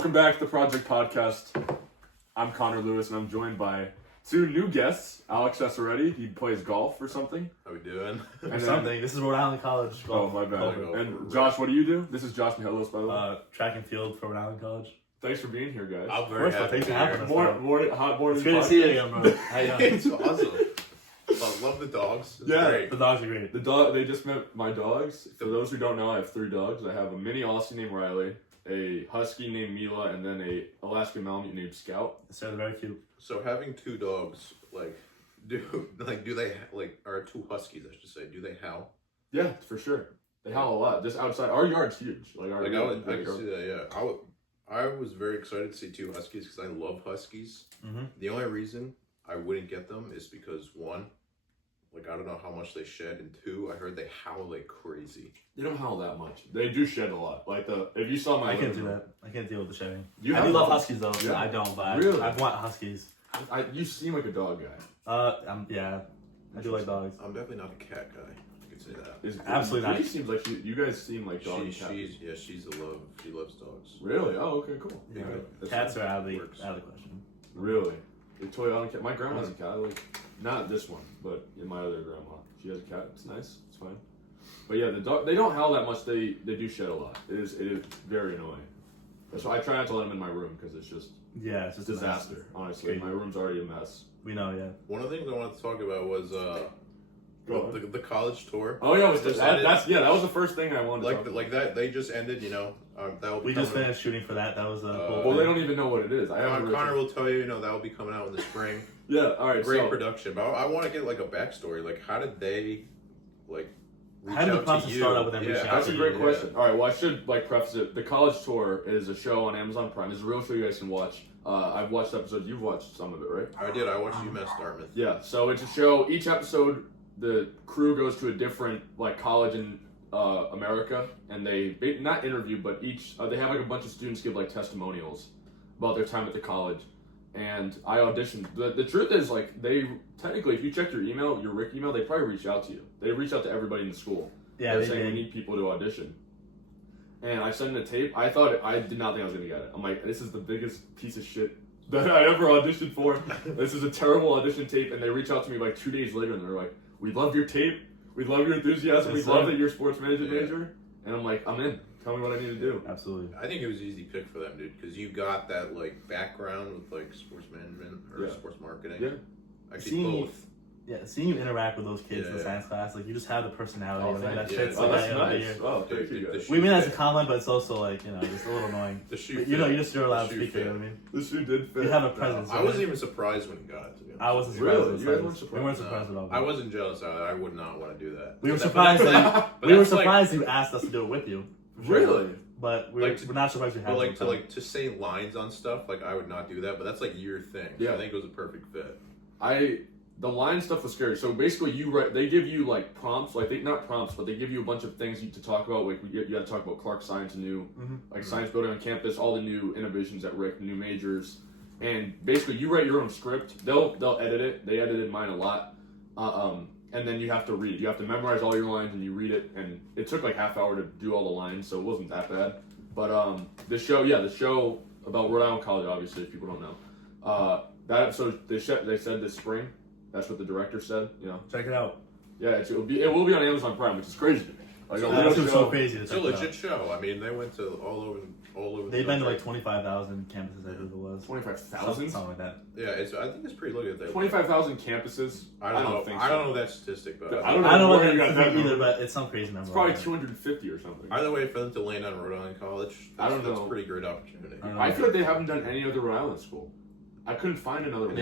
Welcome back to the Project Podcast. I'm Connor Lewis, and I'm joined by two new guests. Alex Ceseretti, he plays golf or something. How we doing? And Something. This is Rhode Island College. Oh, my bad. And Josh, what do you do? This is Josh Mihalos, by the way. Track and field for Rhode Island College. Thanks for being here, guys. I'm very happy Thanks for having us. Hot morning. It's great to see you again, bro. How you doing? It's awesome. I love the dogs. It's great. The dogs are great. They just met my dogs. For those who don't know, I have 3 dogs. I have a mini Aussie named Riley, a husky named Mila, and then a Alaskan Malamute named Scout. So they're very cute. So having 2 dogs, do they are 2 huskies? I should say. Do they howl? Yeah, for sure. They howl a lot. Just outside. Our yard's huge. I can see that. Yeah, I was very excited to see 2 huskies because I love huskies. Mm-hmm. The only reason I wouldn't get them is because 1, I don't know how much they shed, and 2, I heard they howl like crazy. They don't howl that much. They do shed a lot. If you saw my, I can't do that. I can't deal with the shedding. I do love huskies though. Yeah. I don't, but Really? I want huskies. You seem like a dog guy. Yeah, I do like dogs. I'm definitely not a cat guy. I can say that. Absolutely not. She seems like you guys seem like dog cats. She's a love. She loves dogs. Really? Oh, okay, cool. Yeah. That's Cats nice. are out of the question. Really? They totally on a cat. My grandma has a cat. Not this one, but in my other grandma, she has a cat. It's nice. It's fine. But yeah, the dog. They don't howl that much. They do shed a lot. It is very annoying. That's why I try not to let them in my room because it's just It's just a disaster. Honestly, my room's already a mess. We know, yeah. One of the things I wanted to talk about was the college tour. Oh yeah, that was the first thing I wanted. That they just ended. We just finished shooting for that. That was well, they don't even know what it is. Connor will tell you. That will be coming out in the spring. Yeah, all right. Great production, but I want to get a backstory. How did they How did the process start up with them reaching out? That's a great question. All right, well, I should preface it. The College Tour is a show on Amazon Prime. It's a real show you guys can watch. I've watched episodes. You've watched some of it, right? I did. I watched UMass Dartmouth. Yeah, so it's a show. Each episode, the crew goes to a different college in America, and they not interview, but they have a bunch of students give testimonials about their time at the college. And I auditioned. The truth is, they technically, if you check your email, your RIC email, they probably reach out to you. They reach out to everybody in the school. Yeah, they're saying we need people to audition. And I sent in a tape. I did not think I was gonna get it. I'm like, this is the biggest piece of shit that I ever auditioned for. This is a terrible audition tape. And they reach out to me 2 days later, and they're like, we love your tape. We love your enthusiasm. We love that you're a sports management major. And I'm like, I'm in. Tell me what I need to do. Absolutely. I think it was an easy pick for them, dude, because you got that background with sports management or sports marketing. Yeah. Actually, both. Yeah, seeing you interact with those kids in the science class, you just have the personality. That's shit's that's nice. Oh, thank you guys. We mean that as a compliment, but it's also just a little annoying. The shoe. You're a loud speaker. You know what I mean? The shoe did fit. You have a presence. I wasn't even surprised when you got it. To be honest. I wasn't surprised. Really? You guys weren't surprised? We weren't surprised at all. I wasn't jealous. I would not want to do that. We were surprised. You asked us to do it with you. Really? But we're not surprised you had it. But to say lines on stuff, I would not do that. But that's your thing. So yeah. I think it was a perfect fit. The line stuff was scary. So basically, they give you prompts, not prompts, but they give you a bunch of things to talk about. You got to talk about Clark Science, new science building on campus, all the new innovations at RIC, new majors, and basically you write your own script. They'll edit it. They edited mine a lot, and then you have to read. You have to memorize all your lines and you read it. And it took half hour to do all the lines, so it wasn't that bad. But the show about Rhode Island College, obviously, if people don't know, that episode they said this spring. That's what the director said. Check it out. Yeah, it will be on Amazon Prime, which is crazy. It's so crazy. It's a legit show. I mean, they went to all over. They've been to 25,000 campuses. I believe it was 25,000. Something like that. Yeah, I think it's pretty. Look at that. 25,000 campuses. I don't know that statistic, but I don't know where you got that either. But it's some crazy number. It's probably 250 or something. Either way, for them to land on Rhode Island College, that's a pretty great opportunity. I feel like they haven't done any other Rhode Island school. I couldn't find another one.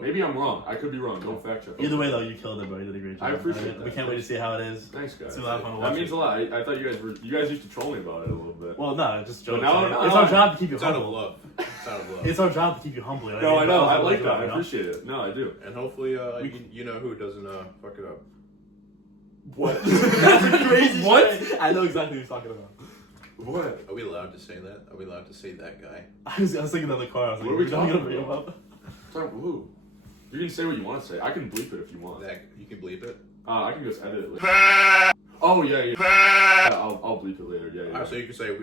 Maybe I'm wrong. I could be wrong. Don't fact check. Either way, though, you killed it, bro. You did a great job. I appreciate that. We can't wait to see how it is. Thanks, guys. That means a lot. I thought you guys used to troll me about it a little bit. Well, no, just joking. No, it's our job to keep you humble. Out of love. It's our job to keep you humble. No, I know. I like that. I appreciate it. No, I do. And hopefully, you know who doesn't fuck it up. What? That's a crazy. What? I know exactly what you're talking about. What? Are we allowed to say that? Are we allowed to say that guy? I was thinking of the car. I was like, what are we talking about? Bring him up? Who? You can say what you want to say. I can bleep it if you want. You can bleep it? I can just edit it later. Oh, yeah. I'll bleep it later. Yeah. So you can say,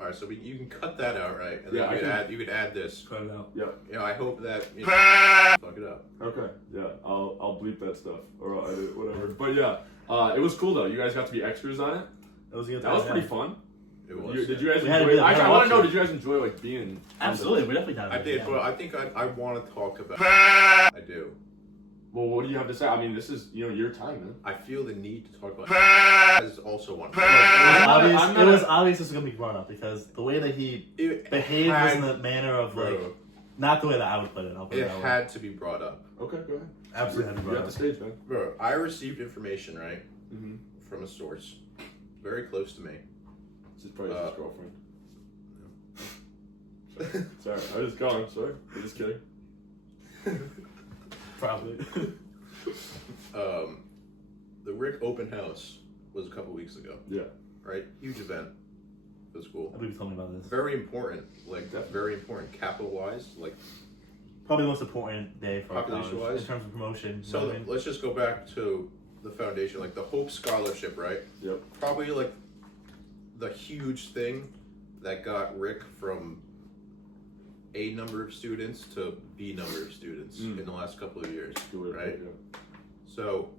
All right, so you can cut that out, right? And Yeah, then you could add this. Cut it out. Yeah. You know, I hope that fuck it up. Okay. Yeah. I'll bleep that stuff or I'll edit whatever. But yeah, it was cool though. You guys got to be extras on it. It was a good That was time, pretty yeah. fun. It was. Did you guys We had a enjoy? good Actually, I time want to know. watching. Did you guys enjoy like being? Absolutely, we definitely got it. I did, yeah. but I think I want to talk about. I do. Well, what do you have to say? I mean, this is your time, man. I feel the need to talk about. I also want. It was I'm not- it was obvious this was gonna be brought up because the way that he behaved was in the manner of like Bro, not the way that I would put it. I'll put it it that way. had to be brought up. Okay, go ahead. Absolutely had to be You're brought at up. the stage, man. Bro, I received information, right, Mm-hmm. from a source very close to me. This is probably his girlfriend. Sorry, I was gone. Sorry, I'm just kidding. Probably. The Rick open house was a couple weeks ago, Yeah. right? Huge event for the school. I believe you told me about this. Very important, like Definitely. very important capital wise. Like, Probably the most important day for our college Population-wise? in terms of promotion. so you know what I mean? let's just go back to the foundation, like the Hope Scholarship, right? Yep. Probably like the huge thing that got Rick from A number of students to B number of students in the last couple of years, right? Yeah. So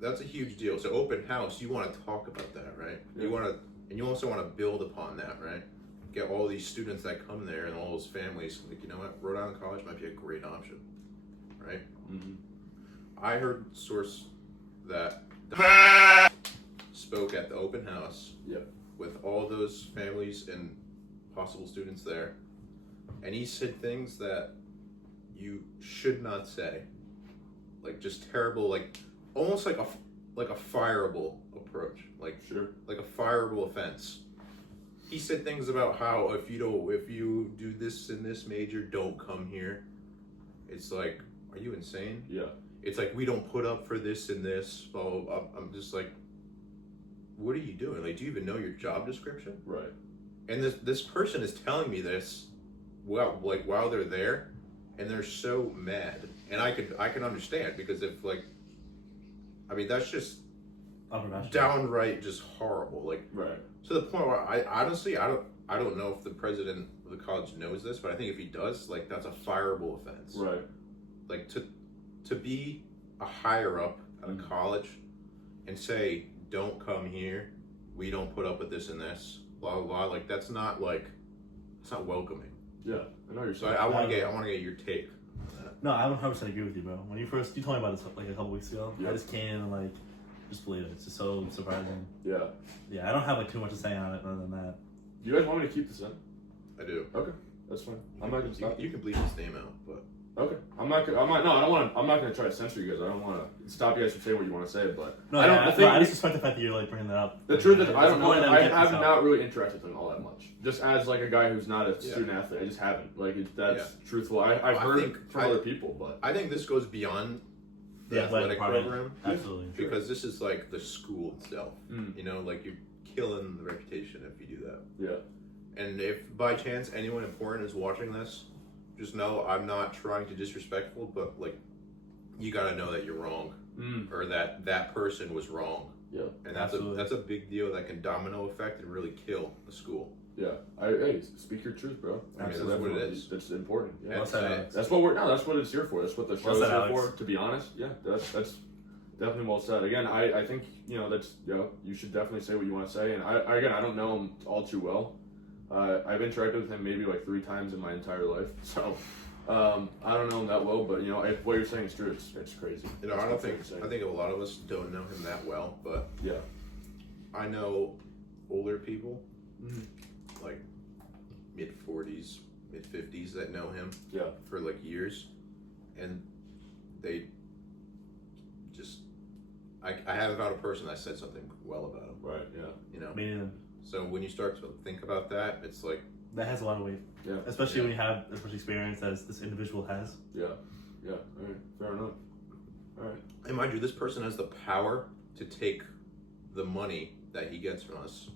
that's a huge deal. So open house, you want to talk about that, right? Yeah. You want to, and you also want to build upon that, right? Get all these students that come there and all those families. Like, you know what, Rhode Island College might be a great option, right? Mm-hmm. I heard source that spoke at the open house Yep. with all those families and possible students there, and he said things that you should not say, like just terrible, like almost like a fireable approach, like Sure. like a fireable offense. He said things about how if you do this in this major, don't come here. It's like, are you insane? Yeah. It's like, we don't put up for this and this. Blah, blah, blah. I'm just like, what are you doing? Like, do you even know your job description? Right. And this person is telling me this, well, like while they're there, and they're so mad. And I can understand, because if like, I mean, that's just downright just horrible. Like, Right. to the point where I honestly I don't know if the president of the college knows this, but I think if he does, like, that's a fireable offense. Right. Like, to be a higher up at a college and say, don't come here, we don't put up with this and this, blah blah blah, like it's not welcoming. Yeah. I know you're So saying. I want to get your take on that. No, I 100% agree with you, bro. When you told me about this like a couple weeks ago, Yeah. I just came and like just believe it. It's just so surprising. Yeah. Yeah, I don't have like too much to say on it other than that. You guys want me to keep this in? I do. Okay. That's fine. I'm not gonna stop. You can bleep his name out, but Okay. I'm not. No, I don't want to. I'm not gonna try to censor you guys. I don't want to stop you guys from saying what you want to say. But No, I don't. yeah, I think I just respect the fact that you're like bringing that up. the truth is, I don't know. It's I important that we have get this not out. really interacted with him all that much. Just as like a guy who's not a Yeah. student athlete, I just haven't. Like that's Yeah. truthful. I've I heard think from other people, but I think this goes beyond the The athletic department. program, Absolutely. because this is like the school itself. Mm. You know, like you're killing the reputation if you do that. yeah, And if by chance anyone important is watching this, just know I'm not trying to disrespectful, but like, you gotta know that you're wrong, or that person was wrong. yeah, And Absolutely. that's a big deal that can domino effect and really kill a school. yeah. Hey, speak your truth, bro. I mean, that's Definitely. what it is. That's important. Yeah. Well said, Alex. That's what that's what it's here for. That's what the show's said, here Alex. for. To be honest, yeah, that's definitely well said. Again, I think that's you should definitely say what you want to say. And I don't know him all too well. I've interacted with him maybe like 3 times in my entire life, so I don't know him that well. But if what you're saying is true, it's crazy. You know, I think a lot of us don't know him that well, but Yeah. I know older people, Mhm. like mid-40s, mid-50s, that know him Yeah. for like years, and they just I haven't found a person that said something well about him. Right. Yeah. You know, Me neither. so when you start to think about that, it's like, That has a lot of weight. Yeah. Especially Yeah. when you have as much experience as this individual has. Yeah. Yeah. All right. Fair enough. All right. and mind you, this person has the power to take the money that he gets from us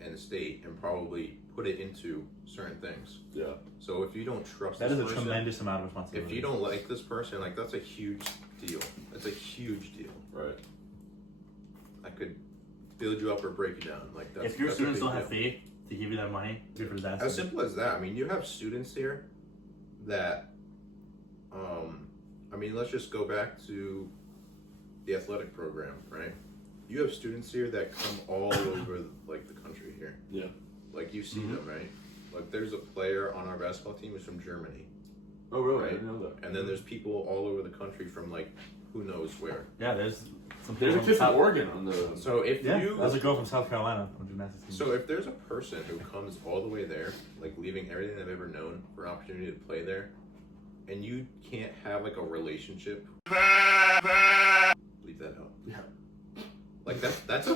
and the state and probably put it into certain things. Yeah. So if you don't trust That this is a person, tremendous amount of responsibility. if you don't like this person, like, that's a huge deal. That's a huge deal. Right. That could build you up or break you down. Like, that's If your that's a students big don't have deal. faith to give you that money. Good for his dad. As simple as that. I mean, you have students here that, I mean, let's just go back to the athletic program, right? You have students here that come all over like the country here. Yeah. Like you see them, right? Like there's a player on our basketball team who's from Germany. Oh really? Right? I didn't know that. And then there's people all over the country from like who knows where. Yeah, there's some There's a people kid from South- Oregon on the. So if you there's a girl from South Carolina on gymnastics team. So if there's a person who comes all the way there, like leaving everything they've ever known for an opportunity to play there, and you can't have like a relationship, leave that out. Yeah. Like that's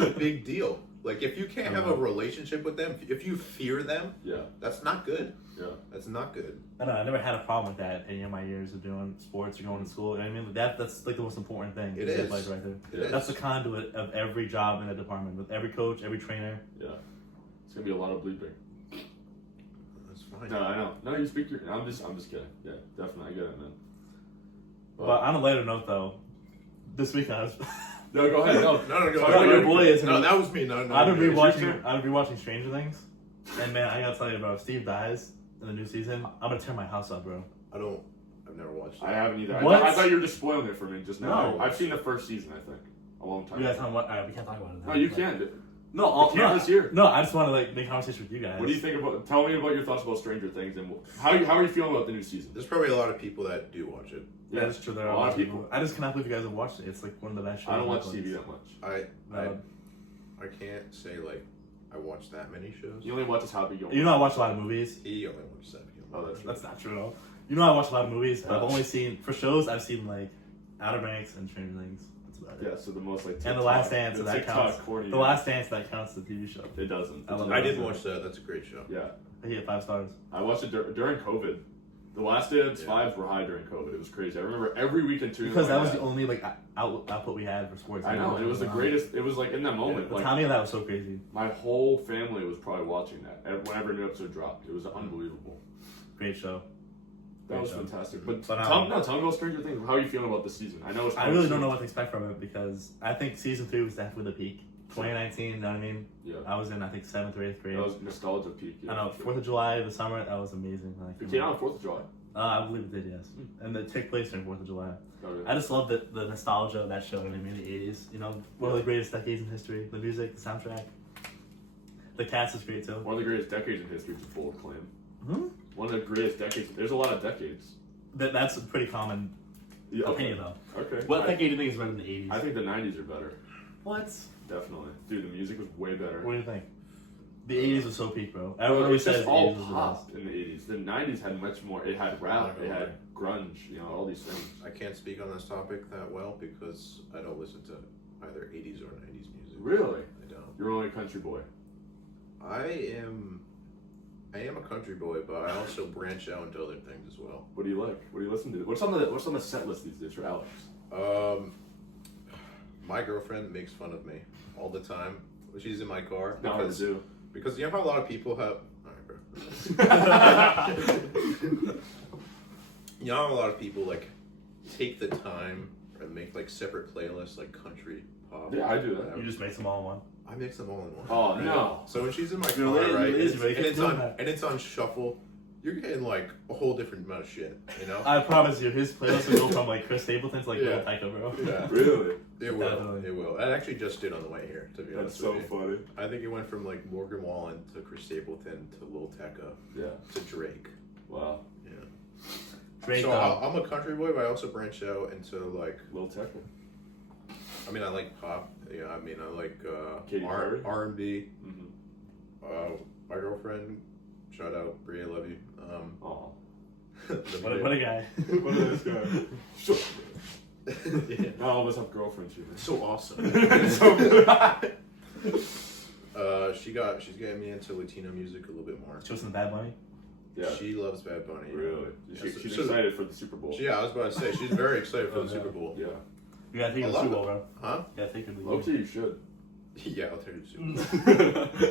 a big deal. Like if you can't have a relationship with them, if you fear them, Yeah. that's not good. Yeah. That's not good. I don't know, I never had a problem with that in any of my years of doing sports or going to school. You know what I mean? That's like the most important thing. It Like, is. right there. It is. That's the conduit of every job in a department, with every coach, every trainer. Yeah. It's gonna be a lot of bleeping. That's fine. No, I know. No, you speak your. I'm just kidding. Yeah, definitely, I get it, man. But on a lighter note, though, this week I was. No, go ahead. No, No, go I ahead. know your boy is. No, that was me. No. I've been it's your rewatching. turn. I've been rewatching Stranger Things, and man, I gotta tell you, bro, if Steve dies in the new season, I'm gonna tear my house up, bro. I've never watched it. I haven't either. What? I thought you were just spoiling it for me just now. No. I've seen the first season, I think, a long time You guys ago. know what? We can't talk about it now. No, you Like- can. No, all, The camera's here. No, I just want to like make conversation with you guys. What do you think about? Tell me about your thoughts about Stranger Things and how are you feeling about the new season? There's probably a lot of people that do watch it. Yeah, that's true. There are a lot of people. I just cannot believe you guys have watched it. It's like one of the best shows. I don't watch on TV Netflix. that much. I can't say like I watch that many shows. You only watch us Happy Gilmore. You know, I watch a lot of movies. He only watches that. Oh, That's not true at all. You know, I watch a lot of movies, but I've only seen for shows. I've seen like Outer Banks and Stranger Things. That's about it. Yeah, so the most like And TikTok, The Last Dance, the that TikTok counts. corny. The Last Dance, that counts the TV show. It doesn't. I love I it. did watch that. That's a great show. Yeah, I get 5 stars. I watched it during COVID. The Last Dance Yeah. vibes were high during COVID. It was crazy. I remember every weekend tuning Because in that my was the dad. only like output we had for sports. I know. It was the greatest. It was like in that moment. The Like timing of that was so crazy. my whole family was probably watching that whenever a new episode dropped. It was unbelievable. Great show. That Great was show. fantastic. But But, tell me about Stranger Things. How are you feeling about the season? I know it's. I really don't know what to expect from it because I think season 3 was definitely the peak. 2019, you know what I mean? Yeah. I was in, I think, 7th or 8th grade. That was nostalgia peak. Yeah, I know, for sure. 4th of July, the summer, that was amazing. Like, It came out on 4th of July. I believe it did, yes. And it took place during 4th of July. Oh, yeah. I just love the nostalgia of that show, you know what I mean? The 80s, you know, one of the greatest decades in history. The music, the soundtrack. The cast is great, too. One of the greatest decades in history to full acclaim. Hmm? One of the greatest decades. There's a lot of decades. That's a pretty common Yeah, opinion, though. Okay. What decade do you think is better than the 80s? I think the 90s are better. What? Definitely. Dude, the music was way better. What do you think? The 80s was so peak, bro. Everyone always It's says just the all 80s was the pop best. in the 80s. The 90s had much more. It had rap. It had grunge. You know, all these things. I can't speak on this topic that well because I don't listen to either 80s or 90s music. Really? I don't. You're only a country boy. I am a country boy, but I also branch out into other things as well. What do you like? What do you listen to? What's on the set list these days for Alex? My girlfriend makes fun of me all the time when she's in my car Not hard to do. because you know how a lot of people have. All right, bro. You know how a lot of people like take the time and make like separate playlists like country, pop. Yeah, I do that. whatever. You just mix them all in one. I mix them all in one. Oh, right? no. So when she's in my car, You're lazy, right, you're lazy, bro. You and can't it's do on that. and it's on shuffle, you're getting like a whole different amount of shit, you know? I promise you, his playlist will go from like Chris Stapleton to like Yeah. Lil Tecca, bro. Yeah, Really? it will. Definitely. It will. It actually just did on the way here, to be That's honest so with you. funny. I think it went from like Morgan Wallen to Chris Stapleton to Lil Tecca Yeah. to Drake. Wow. Yeah. Drake, So though. I'm a country boy, but I also branch out into like. Lil Tecca. I mean, I like pop. Yeah, I mean, I like Katy Perry? R&B. Mm-hmm. My girlfriend, shout out Bria, love you. Oh. What a guy. What is this guy? Shut up. Yeah. Not all of us have girlfriends here. So awesome. She's getting me into Latino music a little bit more. She was in the Bad Bunny. Yeah. She loves Bad Bunny. Really? Yeah, She's so- excited for the Super Bowl. Yeah, I was about to say she's very excited for Oh, the yeah. Super Bowl. Yeah. You gotta take I her to the love Super it. Bowl, bro. Huh? You gotta take her to the Low-key, you should. Yeah, I'll take her to the Super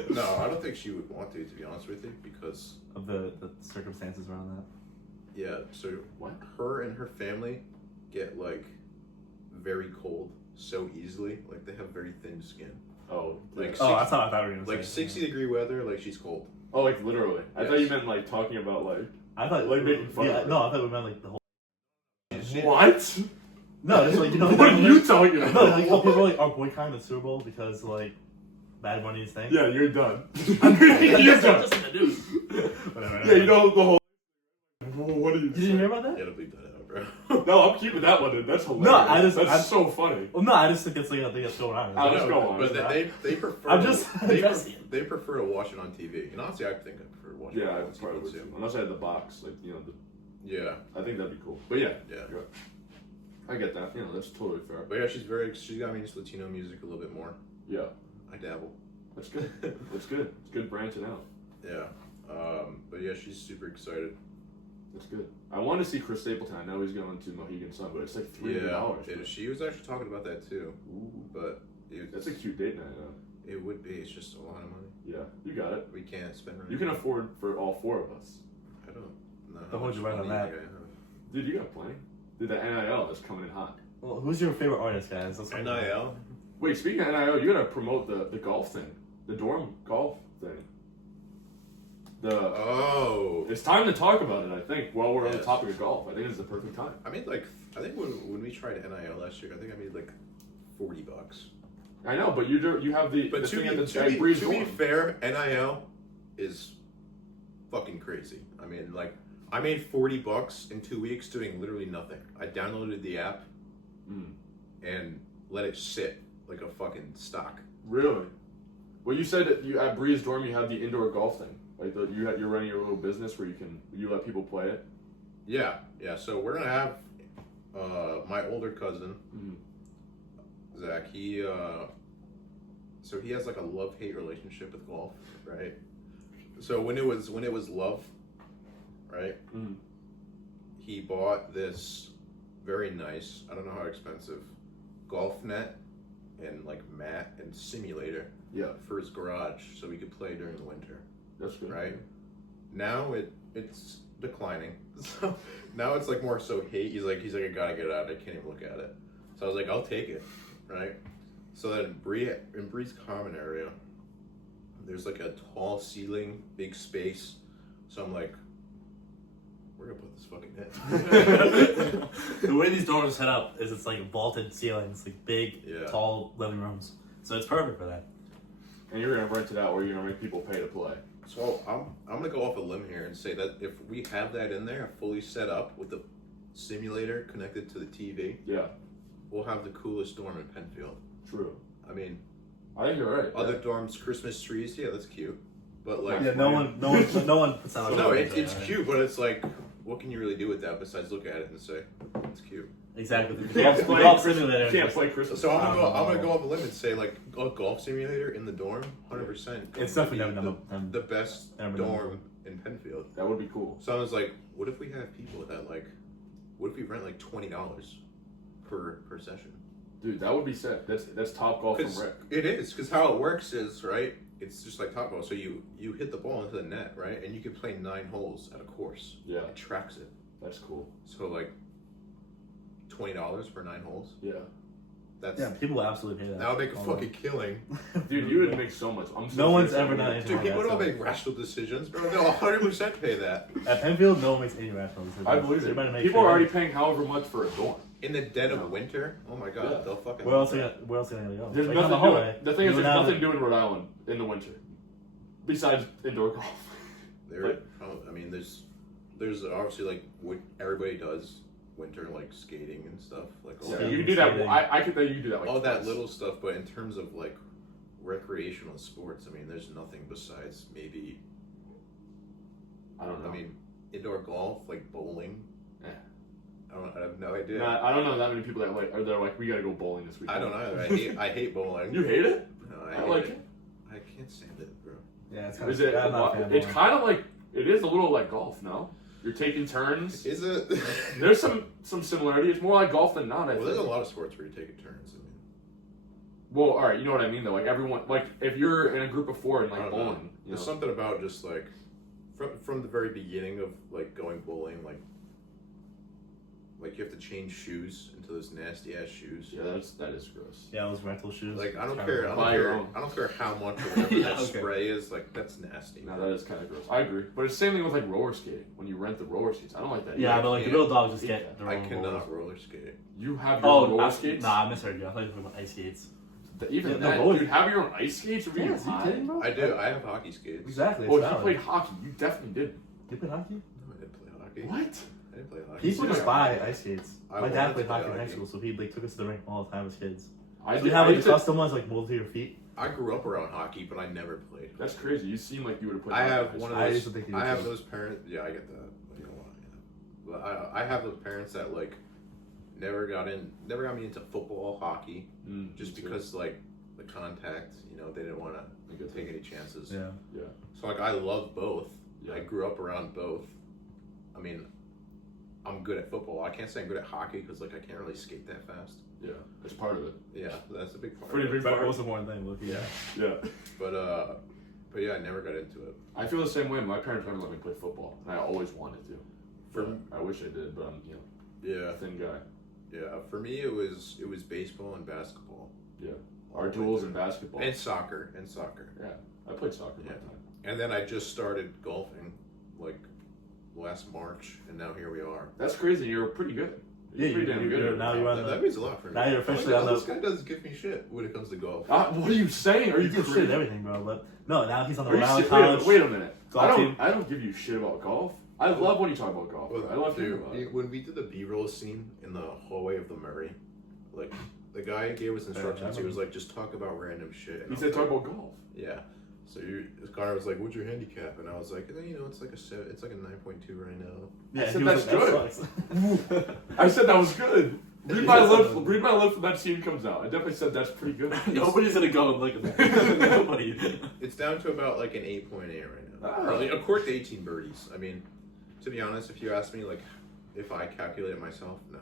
Bowl. No, I don't think she would want to be honest with you, because Of the circumstances around that. yeah, so What? her and her family get like very cold so easily. Like they have very thin skin. Oh, Like, Oh, that's how I thought we were gonna like say. 60-degree weather, like she's cold. oh, like literally. I Yes. thought you meant like talking about like. I thought Like making fun of it. No, I thought we meant like the whole. What? No, just like What are you talking about? No, like how people like are boycotting the Super Bowl because like Bad Bunny's thing. Yeah, you're done. you're Just done. in the news. Whatever. Yeah, you know the whole. What are you? Did you hear about that? Yeah, to bleep that out, bro. No, I'm keeping that one in. That's hilarious. No, That's so funny. Well, no, I just think it's like a thing that's going on. I'll just go on. But they prefer. I'm just investing. They prefer to watch it on TV, and honestly, I think I prefer to watch it Yeah, I on probably would TV too. Unless I had the box, like you know, Yeah, I think that'd be cool. But yeah, yeah. I get that. You know, that's totally fair. But yeah, she's got me into Latino music a little bit more. Yeah, I dabble. that's good. That's good. It's good branching out. Yeah. But yeah, she's super excited. That's good. I want to see Chris Stapleton. I know he's going to Mohegan Sun, but it's like $300. Yeah, she was actually talking about that too. Ooh, But that's a cute date night. it would be. It's just a lot of money. Yeah, you got it. We can't spend. You can afford for all four of us. I don't know. Don't hold your breath on money that. I have. Dude, you got plenty. Dude, the NIL is coming in hot. Well, who's your favorite artist, guys? Let's talk about it. NIL. Wait, speaking of NIL, you gotta promote the golf thing, the dorm golf thing. Oh. It's time to talk about it. I think while we're on the Yes. topic of golf, I think it's the perfect time. I made I think when we tried NIL last year, I think I made like $40. I know, but you have the But the to thing be, at the to at be, Breeze to be dorm. fair, NIL is fucking crazy. I mean, like, I made $40 in 2 weeks doing literally nothing. I downloaded the app and let it sit like a fucking stock. Really? Well, you said that you at Breeze dorm you have the indoor golf thing. Like you're running your little business where you let people play it. Yeah. So we're gonna have my older cousin Zach. He so he has like a love-hate relationship with golf, right? So when it was love, right? He bought this very nice, I don't know how expensive, golf net and like mat and simulator for his garage so he could play during the winter. That's good. Right? Now it's declining. So now it's like more so hate. He's like I gotta get it out. I can't even look at it. So I was like, I'll take it, right? So then in Bree's common area, there's like a tall ceiling, big space. So I'm like, we're gonna put this fucking net. The way these dorms are set up is it's like vaulted ceilings, like big, tall living rooms. So it's perfect for that. And you're gonna rent it out, or you're gonna make people pay to play. So I'm gonna go off a limb here and say that if we have that in there, fully set up with the simulator connected to the TV, we'll have the coolest dorm in Penfield. True. I mean, I think you're right. other dorms, Christmas trees, that's cute, but like, no one puts that on. no, it's cute, but it's like, what can you really do with that besides look at it and say it's cute? Exactly. Can't play Christmas. So I'm gonna go off a limb and say like a golf simulator in the dorm, 100%. It's definitely the best dorm in Penfield. That would be cool. So I was like, what if we have people that like, what if we rent like $20 per session? Dude, that would be sick. That's top golf from Rick. It is, because how it works is, right, it's just like top golf. So you hit the ball into the net, right, and you can play 9 holes at a course. Yeah. It tracks it. That's cool. So like $20 for 9 holes. Yeah. People will absolutely pay that. That would make a fucking killing. Dude, you would make so much. No one's ever done anything. Dude, people don't make rational decisions, bro. They'll 100% pay that. At Penfield, no one makes any rational decisions. I believe it. People are already paying however much for a dorm. In the dead of winter, oh my god, they'll fucking. Where else are you gonna go? There's nothing to do. The thing is, there's nothing to do in Rhode Island in the winter, besides indoor golf. I mean, there's obviously like what everybody does, winter like skating and stuff. Like you can do that. I could think you can do that. Like all that little stuff, but in terms of like recreational sports, I mean, there's nothing besides maybe. I don't know. I mean, indoor golf, like bowling. I have no idea. I don't know that many people that we gotta go bowling this weekend. I don't either. I hate bowling. You hate it? No, I like it. I can't stand it, bro. Yeah, it's kind of. It's kind of like it is a little like golf. No, you're taking turns. Is it? There's some similarity. It's more like golf than not. Well, there's a lot of sports where you're taking turns. I mean. Well, all right, you know what I mean though. Like everyone, like if you're in a group of 4 and like bowling, there's something about just like from the very beginning of like going bowling, like Like you have to change shoes into those nasty ass shoes. Yeah, that is gross. Yeah, those rental shoes. Like I don't Kinda care. rough. I don't care how much or whatever Yeah, that okay. spray is. Like that's nasty. No, that is kind of gross. I agree, but it's the same thing with like roller skating. When you rent the roller skates, I don't like that. Yeah, either. but like the can't- real dogs just get their I own cannot rollers. roller skate. You have your own roller skates. Nah, I misheard you. I thought you were talking about ice skates. Even Yeah, that, the roller- dude, have your own ice skates? Or Yes, you kidding, bro? I do. I have hockey skates. Exactly. Oh, it's if you valid. played hockey, you definitely did. You played hockey? No, I didn't play hockey. What? I didn't play hockey. People just buy ice skates. I My dad wanted played to play hockey in high hockey. school, so he like took us to the rink all the time as kids. I So did. you have I like used to- custom ones like molded to your feet. I grew up around hockey, but I never played. That's crazy. You seem like you would have played. I hockey have in high one of school. I those. used to think you I did have too. those parents. Yeah, I get that. Like a lot. Yeah. But I have those parents that like never got me into football, hockey, just me too. because like the contact. You know, they didn't want to take any chances. Yeah. So like I love both. Yeah. I grew up around both. I mean, I'm good at football. I can't say I'm good at hockey because like I can't really skate that fast. Yeah, it's part of it. Yeah, that's a big part. Pretty of it. big But most important thing, look. Yeah, Yeah. but yeah, I never got into it. I feel the same way. My parents never let me play football, and I always wanted to. For I wish I did, but I'm yeah, a thin guy. yeah. For me, it was baseball and basketball. Yeah. Our duels in basketball. And soccer. Yeah, I played soccer one Yeah. time. And then I just started golfing, like last March, and now here we are. That's crazy. You're pretty good. You're Yeah, pretty damn good. now you're on That, the. that means a lot for me. Now you're officially Oh, on the- This guy doesn't give me shit when it comes to golf. What are you saying? Are You you give shit crazy? at everything, bro. But no, now he's on the Are you Round serious? College. Wait a minute. golf team. I don't give you shit about golf. I love when you talk about golf. I love hearing Dude, about it. when we did the B-roll scene in the hallway of the Murray, like the guy gave us instructions. He was like, "Just talk about random shit." And He I said was talk like, about golf. Yeah. So Connor was like, "What's your handicap?" And I was like, "It's like it's like a 9.2 right now." Yeah, said he was that's like, that sucks. I said that was good. Read You my said lips. something. Read my lips when that scene comes out. I definitely said that's pretty good. Nobody's gonna go and look at that. Nobody. It's down to about like an 8.8 right now. Ah. Really, according to 18 birdies. I mean, to be honest, if you ask me, like, if I calculate it myself, no,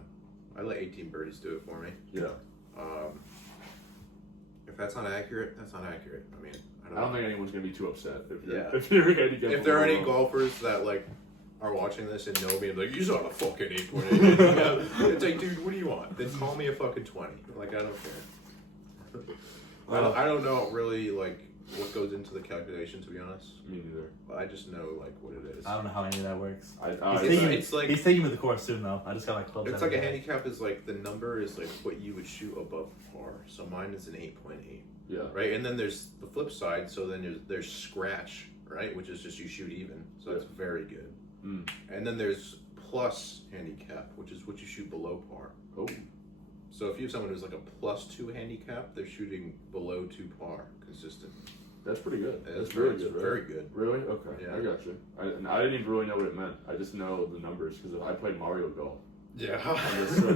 I let 18 birdies do it for me. Yeah. If that's not accurate, that's not accurate. I mean, I don't think anyone's gonna be too upset Yeah. if you're handicapped. If there are any golfers that like are watching this and know me, and like, "You're not a fucking 8.8." Yeah. It's like, dude, what do you want? Then call me a fucking 20. Like, I don't care. I don't know really like what goes into the calculation, to be honest. Me neither. But I just know like what it is. I don't know how any of that works. It's like He's taking me to the course soon though. I just got my clubs. it's out like a of the bag. handicap is like the number is like what you would shoot above par. So mine is an 8.8, Yeah. right? And then there's the flip side. So then there's scratch, right, which is just you shoot even. So that's very good. Mm. And then there's plus handicap, which is what you shoot below par. Oh. So if you have someone who's like a +2 handicap, they're shooting below 2 par consistent. That's pretty good. That's It's really it's good. Right? very good. Really? Okay. Yeah. I got you. And I didn't even really know what it meant. I just know the numbers because I played Mario Golf. Yeah.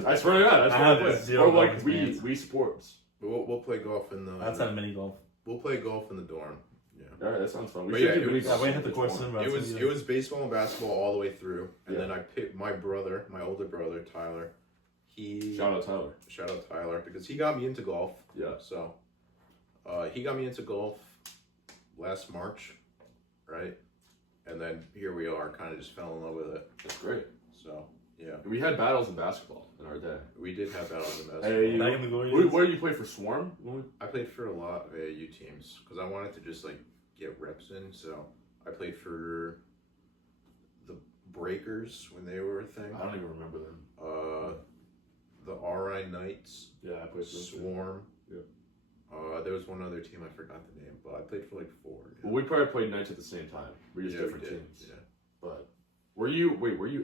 I swear to God, that's I what I have played. zero Or like golf Wii experience. Sports. We'll play golf in the. Outside of mini golf. We'll play golf in the dorm. Yeah. All right, that sounds fun. We But should yeah, do it mini was- golf. Yeah, we hit the course soon, bro. It was baseball and basketball all the way through, and Yeah. then I picked my brother, my older brother Tyler. Shout out Tyler. Shout out Tyler because he got me into golf. Yeah. So, he got me into golf last March, right? And then here we are, kind of just fell in love with it. That's great. So yeah, We had battles in basketball in our day. we did have battles in basketball. Hey, Back in the glory days. where do you play for Swarm? I played for a lot of AAU teams because I wanted to just like get reps in. So I played for the Breakers when they were a thing. I don't even remember them. The RI Knights, Yeah, I played for them. Swarm. Yep. There was one other team I forgot the name, but I played for like 4. Yeah. Well, we probably played nights at the same time. We're just Yeah, we different did, teams. yeah. But were you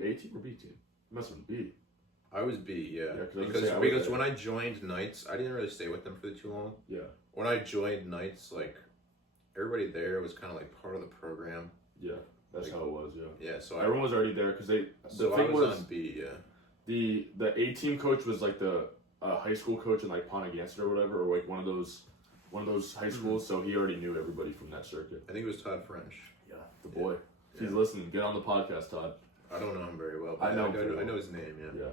A team or B team? You must have been B. I was B, yeah. Yeah, 'cause I was gonna because say, I was because A. when I joined Knights, I didn't really stay with them for too long. Yeah. When I joined Knights, like everybody there was kind of like part of the program. Yeah. That's Like- how it was. Yeah. Yeah, so Everyone was already there because the so I thing was was on B, yeah. the A team coach was like the high school coach in like Pontiac or whatever, or like one of those high schools. So he already knew everybody from that circuit. I think it was Todd French. Yeah. The boy. If he's Yeah. listening, get on the podcast, Todd. I don't know him very well, I but know him pretty I know well. his name, yeah. Yeah.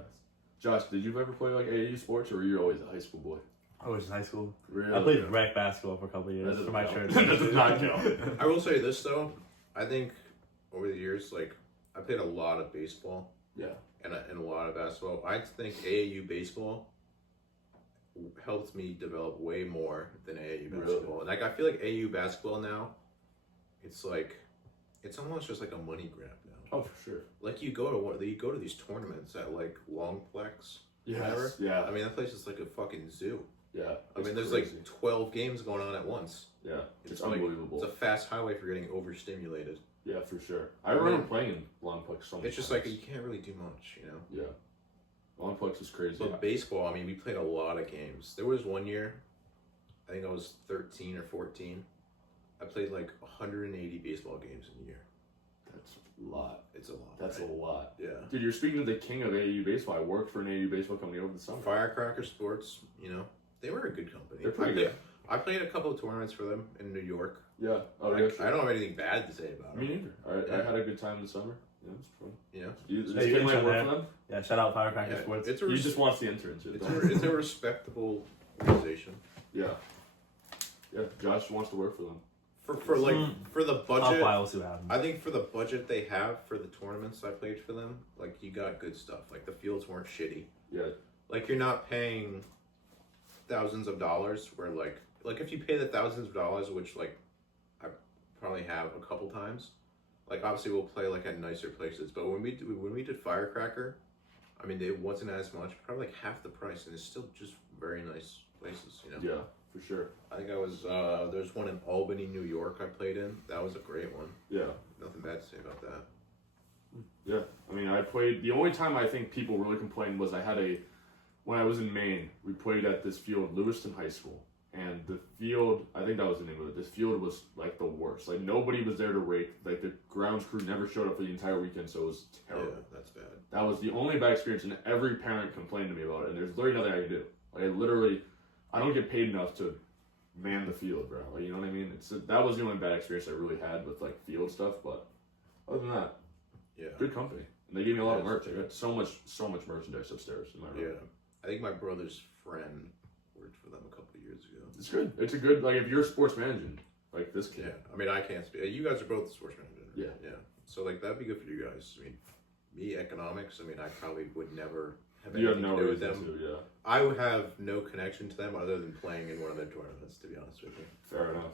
Josh, did you ever play like AAU sports, or were you always a high school boy? I was in high school. Really? I played rec basketball for a couple of That years doesn't for my count. church. That does not count. I will say this though, I think over the years, like I played a lot of baseball, Yeah. And a lot of basketball. I think AAU baseball helped me develop way more than AAU basketball. Really? And like I feel like AAU basketball now, it's almost just like a money grab now. Oh, for sure. Like you go to these tournaments at like Longplex, Yes. whatever. Yeah. I mean that place is like a fucking zoo. Yeah. I mean there's crazy. like 12 games going on at once. Yeah. It's like, unbelievable. It's a fast highway for getting overstimulated. Yeah, for sure. I remember playing in Longplex so much. It's just like you can't really do much, you know. Yeah. Longplex is crazy. But baseball, I mean, we played a lot of games. There was one year, I think I was 13 or 14. I played like 180 baseball games in a year. That's a lot. It's a lot. That's right? a lot. Yeah. Dude, you're speaking to the king of AAU baseball. I worked for an AAU baseball company over the summer. Firecracker Sports, you know, they were a good company. They're pretty good. I played a couple of tournaments for them in New York. Yeah. Oh, I yeah, sure. don't have anything bad to say about Me them. neither. I Yeah. had a good time this summer. Yeah, it was fun. You know, You, Hey, you kid might intern work there. for them? Yeah, shout out Firecracker Yeah, Sports. it's a He just wants the internship. it's a respectable organization. Yeah. Yeah, Josh wants to work for them. For the I'll budget. apply, we'll see what happens. I think for the budget they have for the tournaments I played for them, like you got good stuff. Like the fields weren't shitty. Yeah. Like you're not paying thousands of dollars. Where like if you pay the thousands of dollars, which like I probably have a couple times. Like obviously we'll play like at nicer places, but when we did Firecracker, I mean it wasn't as much, probably like half the price, and it's still just very nice places. You know. Yeah, for sure. I think I was there's one in Albany, New York. I played in. That was a great one. Yeah. Nothing bad to say about that. Yeah. I mean, I played. The only time I think people really complained was when I was in Maine, we played at this field, Lewiston High School. And the field, I think that was the name of it. This field was like the worst. Like nobody was there to rake. Like the grounds crew never showed up for the entire weekend, so it was terrible. Yeah, that's bad. That was the only bad experience, and every parent complained to me about it. And there's literally nothing I can do. Like I don't get paid enough to man the field, bro. Like, you know what I mean? That was the only bad experience I really had with like field stuff. But other than that, Yeah. good company. And they gave me a lot of merch. I got so much merchandise upstairs in my room. Yeah. I think my brother's friend worked for them a couple of years ago. It's good. It's a good, like, if you're sports managing, like this kid. Yeah. I mean, I can't speak. You guys are both sports managers. Yeah. Yeah. So, like, that'd be good for you guys. I mean, me, economics, I mean, I probably would never have You have anything no to do with reason them. to, yeah. I would have no connection to them other than playing in one of their tournaments, to be honest with you. Fair enough.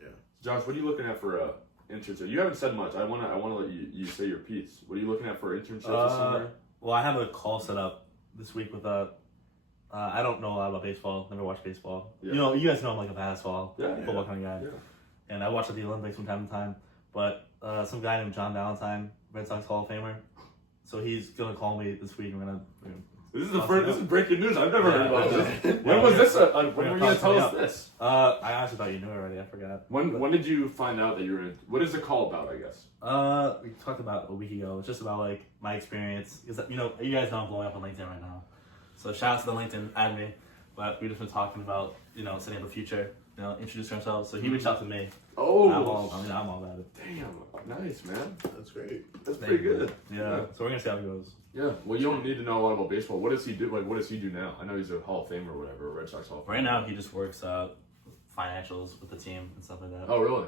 Yeah. Josh, what are you looking at for internship? You haven't said much. I wanna let you say your piece. What are you looking at for internships this summer? Well, I have a call set up this week with I don't know a lot about baseball. Never watched baseball. Yeah. You know, you guys know I'm like a basketball, Yeah, football kind of guy, Yeah. and I watch the Olympics from time to time. But some guy named John Valentine, Red Sox Hall of Famer, so he's gonna call me this week. And we're gonna. This is breaking news. I've never heard about Yeah. this. When was this? When were you gonna tell us Yeah. this? I honestly thought you knew already. I forgot. When did you find out that you were in? What is the call about? I guess. We talked about a week ago. It's just about like my experience because you know you guys know I'm blowing up on LinkedIn right now. So shout out to the LinkedIn admin. But we've just been talking about setting up a future, introducing ourselves. So he reached out to me. Oh. I'm all about it. Damn. Nice, man. That's great. That's Thank pretty you. good. Yeah. So we're gonna see how it goes. Yeah. Well, you don't need to know a lot about baseball. What does he do? Like, what does he do now? I know he's a Hall of Famer or whatever, Red Sox Hall of Famer. Right now he just works financials with the team and stuff like that. Oh, really?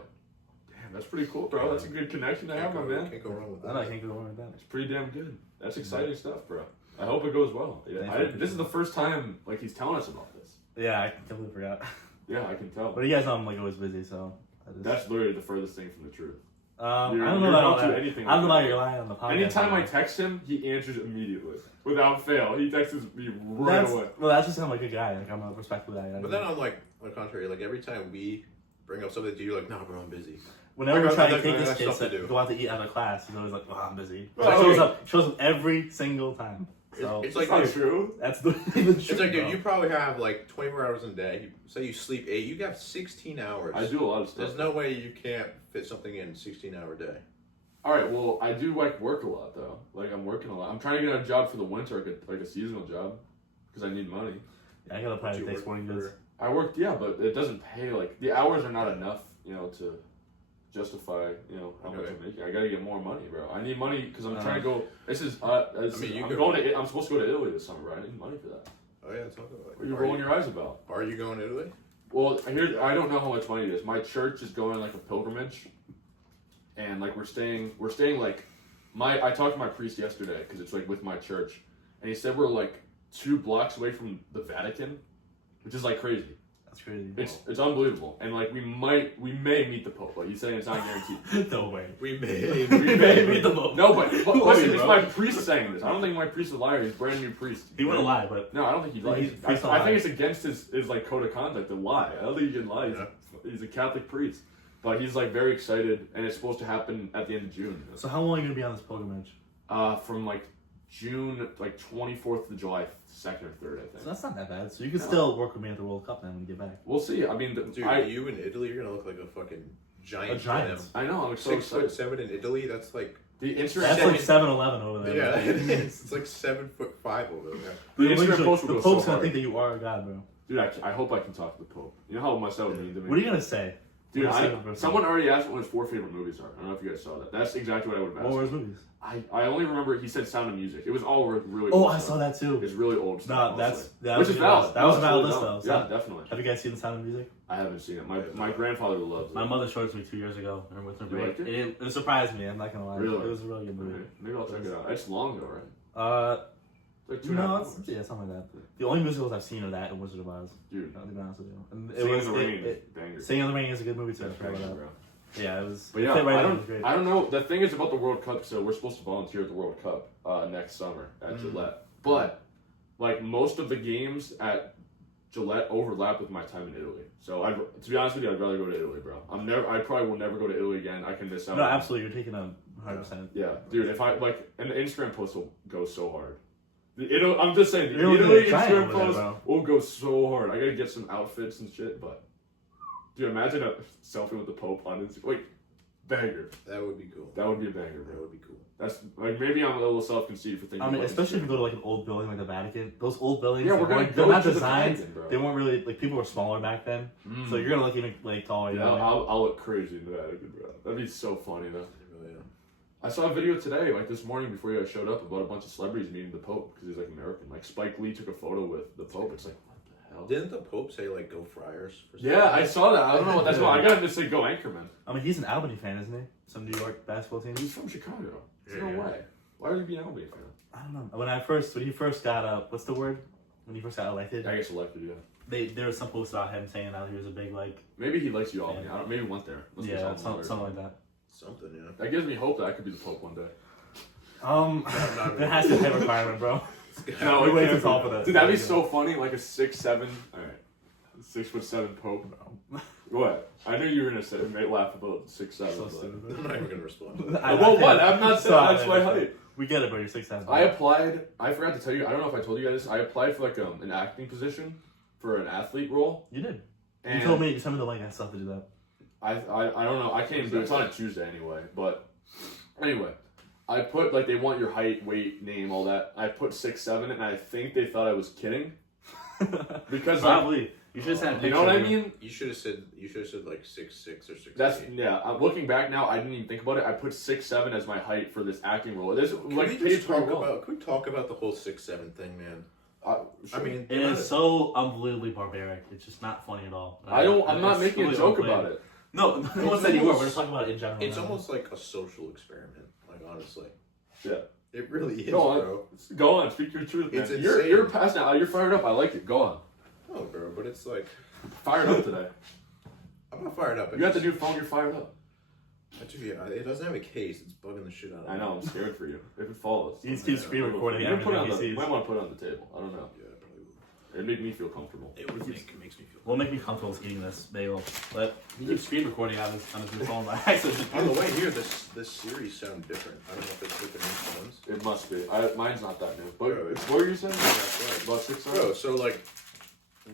Damn, that's pretty cool, bro. That's a good connection to have, my man. Can't go wrong with I that. know I can't go wrong with that. It's pretty damn good. That's exciting stuff, bro. I hope it goes well. Yeah, this is the first time like he's telling us about this. Yeah, I completely forgot. Yeah, I can tell. But you guys know I'm like always busy, so. That's literally the furthest thing from the truth. I don't you're know about all not to that. anything I don't know like about your line on the podcast. Anytime I text him, he answers immediately without fail. He texts me right away. Well, that's just I'm like a good guy. Like I'm a respectful guy. But then I'm like, on the contrary, like every time we bring up something to you, like, nah, bro, I'm busy. Whenever we Like, try to like, take like, this that's kid stuff to to do. go out to eat out of class, he's always like, "Oh, I'm busy." Oh, So okay. shows up every single time. So It's That's like, not dude, true. that's the it's like, dude, you probably have like 24 hours in a day. Say you sleep 8, you got 16 hours. I do a lot of stuff. There's no way you can't fit something in 16-hour day. All right, well, I do like work a lot though. Like I'm working a lot. I'm trying to get a job for the winter, like a seasonal job, because I need money. Yeah, I gotta probably You take work sporting for- goods. I worked, yeah, but it doesn't pay. Like the hours are not enough, to justify, how much Okay. I'm making. I gotta get more money, bro. I need money because I'm Uh, trying to go. This is, I'm supposed to go to Italy this summer, right? I need money for that. Oh yeah, talk about it. What are you rolling your eyes about? Are you going to Italy? Well, I don't know how much money it is. My church is going like a pilgrimage, and like we're staying like I talked to my priest yesterday because it's like with my church, and he said we're like 2 blocks away from the Vatican, which is like crazy. That's crazy. It's unbelievable, and like we may meet the Pope, but he's saying it's not guaranteed. No way. We may meet the Pope. No, but listen, you, it's bro? my priest saying this. I don't think my priest is a liar. He's a brand new priest. He wouldn't lie, but No, I don't think he lies. I think it's against his like code of conduct to lie. I don't think he can lie. He's a Catholic priest, but he's like very excited, and it's supposed to happen at the end of June. So how long are you gonna be on this pilgrimage? From like June, like 24th to July 2nd or 3rd, I think. So that's not that bad. So you can still work with me at the World Cup then when you get back. We'll see. I mean, Dude, you in Italy, you're gonna look like a fucking giant. A giant. I know. I'm so excited. 6'7" in Italy. That's like The Instagram. That's like 7-Eleven over there. yeah, it is. It's like 7'5" over there. The The Instagram post will the go Pope's so gonna hard. think that you are a god, bro. Dude, I hope I can talk to the Pope. You know how much that would mean to me? What are you gonna say? Dude, What are you gonna say? someone already asked what his 4 favorite movies are. I don't know if you guys saw that. That's exactly what I would have What asked. were his movies? I only remember he said Sound of Music. It was all really Oh, old I stuff. saw that too. It's really old stuff. No, mostly. that Which was is a good valid. list. That was a valid really list valid. though. Yeah, definitely. Have you guys seen The Sound of Music? I haven't seen it. My grandfather loves it. My mother showed it to me 2 years ago. And with her You break. liked it? It surprised me. I'm not gonna lie. Really? It was a really good movie. Okay. Maybe I'll check it out. It's long though, right? It's like 2.5 No, hours. yeah, something like that. The only musicals I've seen are that and Wizard of Oz. Dude, To be honest with you. And Singing in the Rain, banger. Singing in the Rain is a good movie too. That's I forgot banger, about bro. that. Yeah, it was. But yeah, it fit right I in, it was great. don't know. The thing is about the World Cup, so we're supposed to volunteer at the World Cup next summer at Gillette. But like most of the games at Gillette overlap with my time in Italy. So to be honest with you, I'd rather go to Italy, bro. I probably will never go to Italy again. I can miss out. No, absolutely. You're taking a 100%. Yeah, dude. If I like, and the Instagram post will go so hard. I'm just saying, the You're Italy gonna try it Instagram over there, post bro. will go so hard. I gotta get some outfits and shit, but dude, imagine a selfie with the Pope on Instagram. Wait, banger. That would be cool. That would be a banger, That bro. would be cool. That's like maybe I'm a little self-conceited for thinking. I mean, about especially if Instagram. you go to like an old building like the Vatican. Those old buildings, Yeah, we're gonna they're go not to the designed. Vatican, bro. They weren't really like people were smaller back then, so you're gonna look even like taller. Yeah, You know? I'll look crazy in the Vatican, bro. That'd be so funny though. It really is. I saw a video today, like this morning before you guys showed up, about a bunch of celebrities meeting the Pope because he's like American. Like Spike Lee took a photo with the Pope. It's like, what the hell? Didn't the Pope say like go Friars? For Yeah, I saw that. I don't know what that's about. I got him to say go Anchorman. I mean, he's an Albany fan, isn't he? Some New York basketball team. He's from Chicago. There's no Yeah. way. Why would he be an Albany fan? I don't know. When he first got what's the word? When he first got elected, I guess elected, yeah. there was some post about him saying that he was a big like Maybe he likes you, Albany. I don't. Maybe he went there. Must be yeah something something like that. Something, yeah. That gives me hope that I could be the Pope one day. There has to be a requirement, bro. No, We're way it too can't tall be. for that. Dude, that'd be so funny. Like a 6'7". All right, 6'7" Pope. What? I knew you were gonna say laugh about 6'7". So but- stupid. I'm not even gonna respond. Well, what? I'm not saying Sorry, that's my height. We get it, bro. You're 6'10". I applied. I forgot to tell you. I don't know if I told you guys this. I applied for like an acting position for an athlete role. You did. And You told me the link. I still have to do that. I don't know. I can't even do it. It's on a Tuesday anyway. But anyway, I put like they want your height, weight, name, all that. I put 6'7", and I think they thought I was kidding because like, Probably. You should have sent a you know what I picture. mean. You should have said like 6'6" or 6'8". That's yeah. I'm looking back now. I didn't even think about it. I put 6'7" as my height for this acting role. There's Can like we paid just talk pretty well. about? Can we talk about the whole 6'7" thing, man? Sure. I mean, It is so unbelievably barbaric. It's just not funny at all. I'm not making a totally joke unfunny. about it. No, no one said you were. We're just talking about it in general. it's now. almost like a social experiment. Like honestly, Yeah. it really is, Go on. bro. Go on. Speak your truth, man. It's You're insane. passing out. You're fired up. I like it. Go on. No, bro, but it's like Fired up today. I'm not fired up. You got the new phone. You're fired up. It doesn't have a case. It's bugging the shit out of me. I know. I'm scared for you. If it follows, You just keep screen recording You might put it on everything he the. sees. Might want to put it on the table. I don't know. Yeah, it probably would. It made me feel comfortable. It would makes me feel. We'll make me comfortable with eating this bagel. But he keeps screen recording on his new phone by accident. On the way here, this series sound different. I don't know if it's with the new phones. It must be. Mine's not that new. But Bro, what were you saying? That's About 6 right. Bro, so like,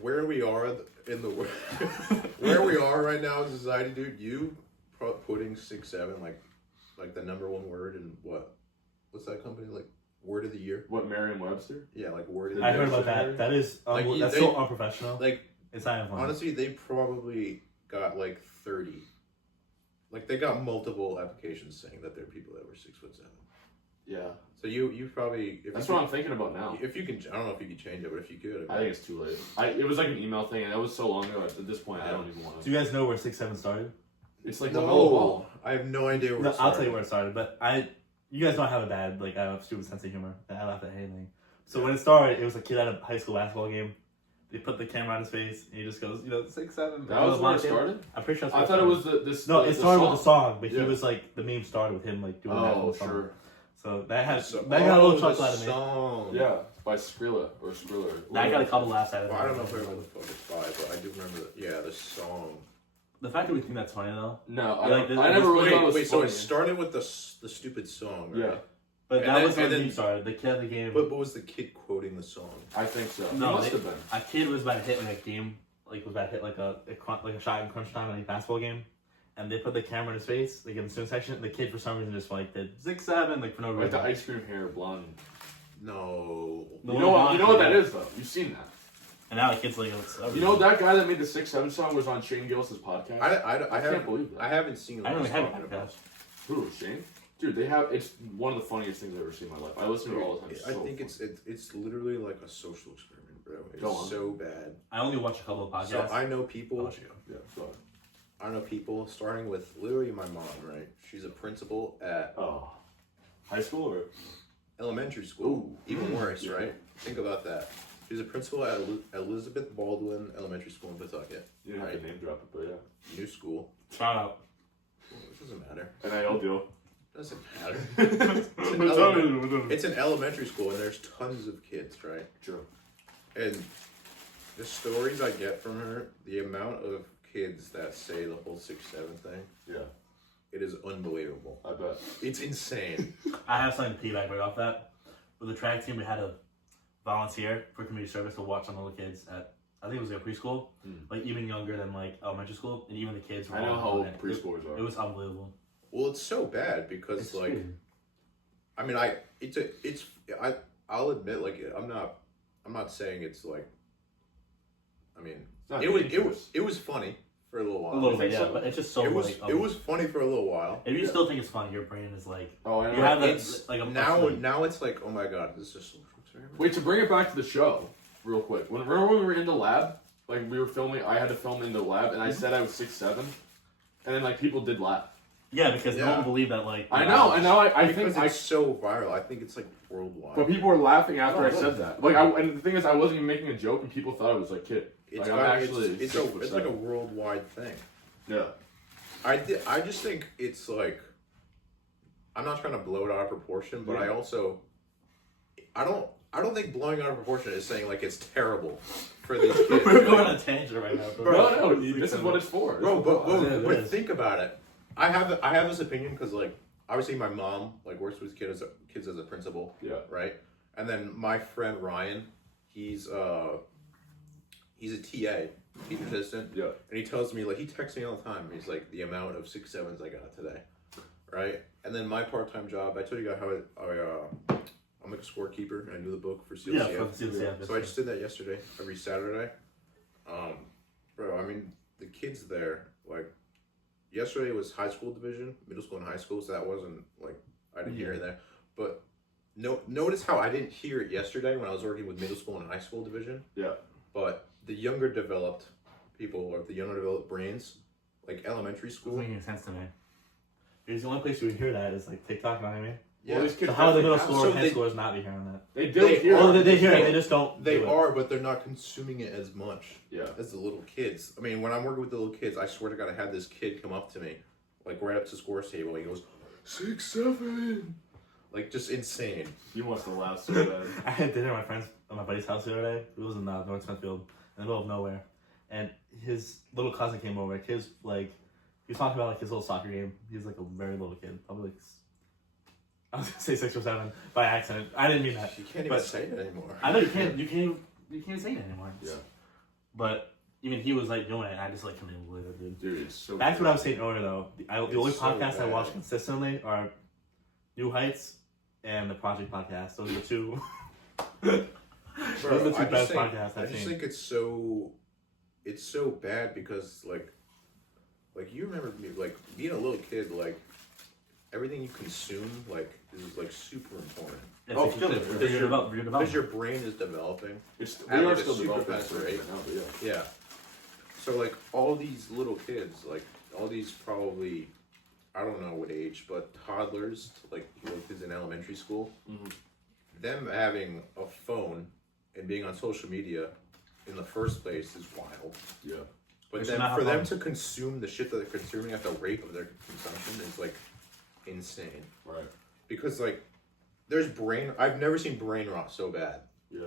where we are in the where we are right now in society, dude. You putting 6'7" like the number one word in what's that company like? Word of the year? What Merriam-Webster? Yeah, like word of the I year. heard about that. That is Like, that's they- so unprofessional. Like, It's not even funny. honestly, they probably got like 30. Like, they got multiple applications saying that there are people that were 6'7". Yeah. So you probably That's what I'm thinking about now. If you can, I don't know if you could change it, but if you could, I think it's too late. It was like an email thing, and that was so long ago. At this point, I don't even want Do to. you guys know where 6'7" started? It's like the whole no, wall. I have no idea where. No, it I'll tell started. you where it started. But you guys don't have a bad, like, I have a stupid sense of humor. I laugh at anything. So when it started, it was a kid at a high school basketball game. They put the camera on his face, and he just goes, 6'7". That was when it started? I'm pretty sure. I thought it was this. No, it started with the song, but Yeah. he was like the meme started with him like doing that whole song. Sure. So that got a little chuckle out of me. Song. Yeah, by Skrilla or Skriller. That got a couple laughs out of me. Well, I don't know if I remember the fuck it's by, but I do remember the song. The fact that we think that's funny though. No, I never really thought it was Wait, so funny. it started with the stupid song, right? Yeah. But And that then- was when and the then- meme started. The kid at the game. But was the kid quoting the song? I think so. No, It must have been. a kid was about to hit like a game, like was about to hit like a shot in crunch time in a basketball game, and they put the camera in his face, like in the student section. The kid for some reason just like did 6'7", like for no Like reason. the ice cream hair, blonde. No. The You know one what that is though. You've seen that. And now the kid's like, You know that guy that made the 6'7" song was on Shane Gillis' podcast. I can't believe that. I haven't seen what I don't he's even have talking a about. podcast. Who? Shane? Dude, it's one of the funniest things I've ever seen in my life. I listen to it all the time. It's I so think funny. it's literally like a social experiment, bro. Go on. It's so bad. I only watch a couple of podcasts. So I know I'll people. let you go. Yeah, go ahead. I know people starting with literally my mom, right? She's a principal at Oh. High school or? elementary school. Ooh. Even worse, Yeah. right? Think about that. She's a principal at Elizabeth Baldwin Elementary School in Pawtucket. You didn't have to name drop it, but yeah. New school. Shout out. Well, it doesn't matter. NIL deal. Doesn't matter. It's It's an elementary school and there's tons of kids, right? True. And the stories I get from her, the amount of kids that say the whole 6'7" thing, Yeah, it is unbelievable. I bet. It's insane. I have something to piggyback right off that. With the track team, we had a volunteer for community service to watch on the little kids at, I think it was like preschool, like even younger than like elementary school, and even the kids were I know all how on old it. preschoolers are. It was unbelievable. Well, it's so bad because It's like, crazy. I mean, I'll admit, like, I'm not saying it's like, I mean, It's not it was funny for a little while. A little bit, think yeah, so. but it's just so It was like, it was funny for a little while. If you still think it's funny, your brain is like, Oh, I know. you have that, It's like a now it's like, oh my god, this is a social experiment. Wait, to bring it back to the show, real quick. Remember when we were in the lab? Like, we were filming, I had to film in the lab, and I said I was 6'7", and then, like, people did laugh. yeah, because no Yeah. one believed that. Like, I know, I think Because it's so viral. I think it's like worldwide. but people were laughing after Oh, I said that. Like, and the thing is, I wasn't even making a joke, and people thought I was, like, kid. It's, Like, got- I'm actually it's like a worldwide thing. Yeah. I just think it's like, I'm not trying to blow it out of proportion, but I don't think blowing it out of proportion is saying like it's terrible for these kids. we're going on a tangent right now. No, this is what it's for. Bro, Yeah, it but is. think about it. I have this opinion because like obviously my mom like works with kids as a principal. Yeah. Right. And then my friend Ryan, he's a TA, teacher assistant. Yeah. And he tells me like he texts me all the time. He's like the amount of 6'7s I got today. Right. And then my part-time job, I told you guys how I'm like a scorekeeper and I do the book for CLCF. Yeah, for CLCF. So I just did that yesterday, every Saturday. Bro, I mean, the kids there, like, yesterday was high school division, middle school and high school, so that wasn't, like, I didn't hear it there. But notice how I didn't hear it yesterday when I was working with middle school and high school division. Yeah. But the younger developed people, or the younger developed brains, like elementary school. Doesn't make any sense to me. Because the only place you would hear that is like TikTok, you know what I mean? Yeah, Well, these kids So how are the middle definitely schoolers So and high they- schoolers not be hearing that? They do They hear are- it. They hear it, they just don't. they do it. are, but they're not consuming it as much. Yeah. As the little kids. I mean, when I'm working with the little kids, I swear to God, I had this kid come up to me, like right up to scores table. He goes, 6'7", like just insane. You must have laughed so bad. I had dinner at my buddy's house the other day. It was in North Smithfield, in the middle of nowhere. And his little cousin came over. He was talking about like his little soccer game. He's like a very little kid, probably like, I was gonna say 6 or 7 by accident. I didn't mean that. You can't even say it anymore. I know you can't say it anymore. Yeah. But even he was like doing it, and I just like couldn't even believe it, dude. Dude, it's so Back to what I was saying earlier though. The only so podcasts I bad. watch consistently are New Heights and the Project Podcast. Those are the two. Those are the two best podcasts I I've just seen. think it's so bad because like you remember me like being a little kid, like everything you consume like is like super important It's Oh, like, for sure. because you're developing. because your brain is developing. It's, At, we like, are a still super developing fast this right rate. now, but yeah. Yeah. So like all these little kids, like all these probably I don't know what age, but toddlers, like his in elementary school, Mm-hmm. them having a phone and being on social media in the first place is wild. Yeah. But then for them to consume the shit that they're consuming at the rate of their consumption is like insane. Right. Because like I've never seen brain rot so bad. Yeah.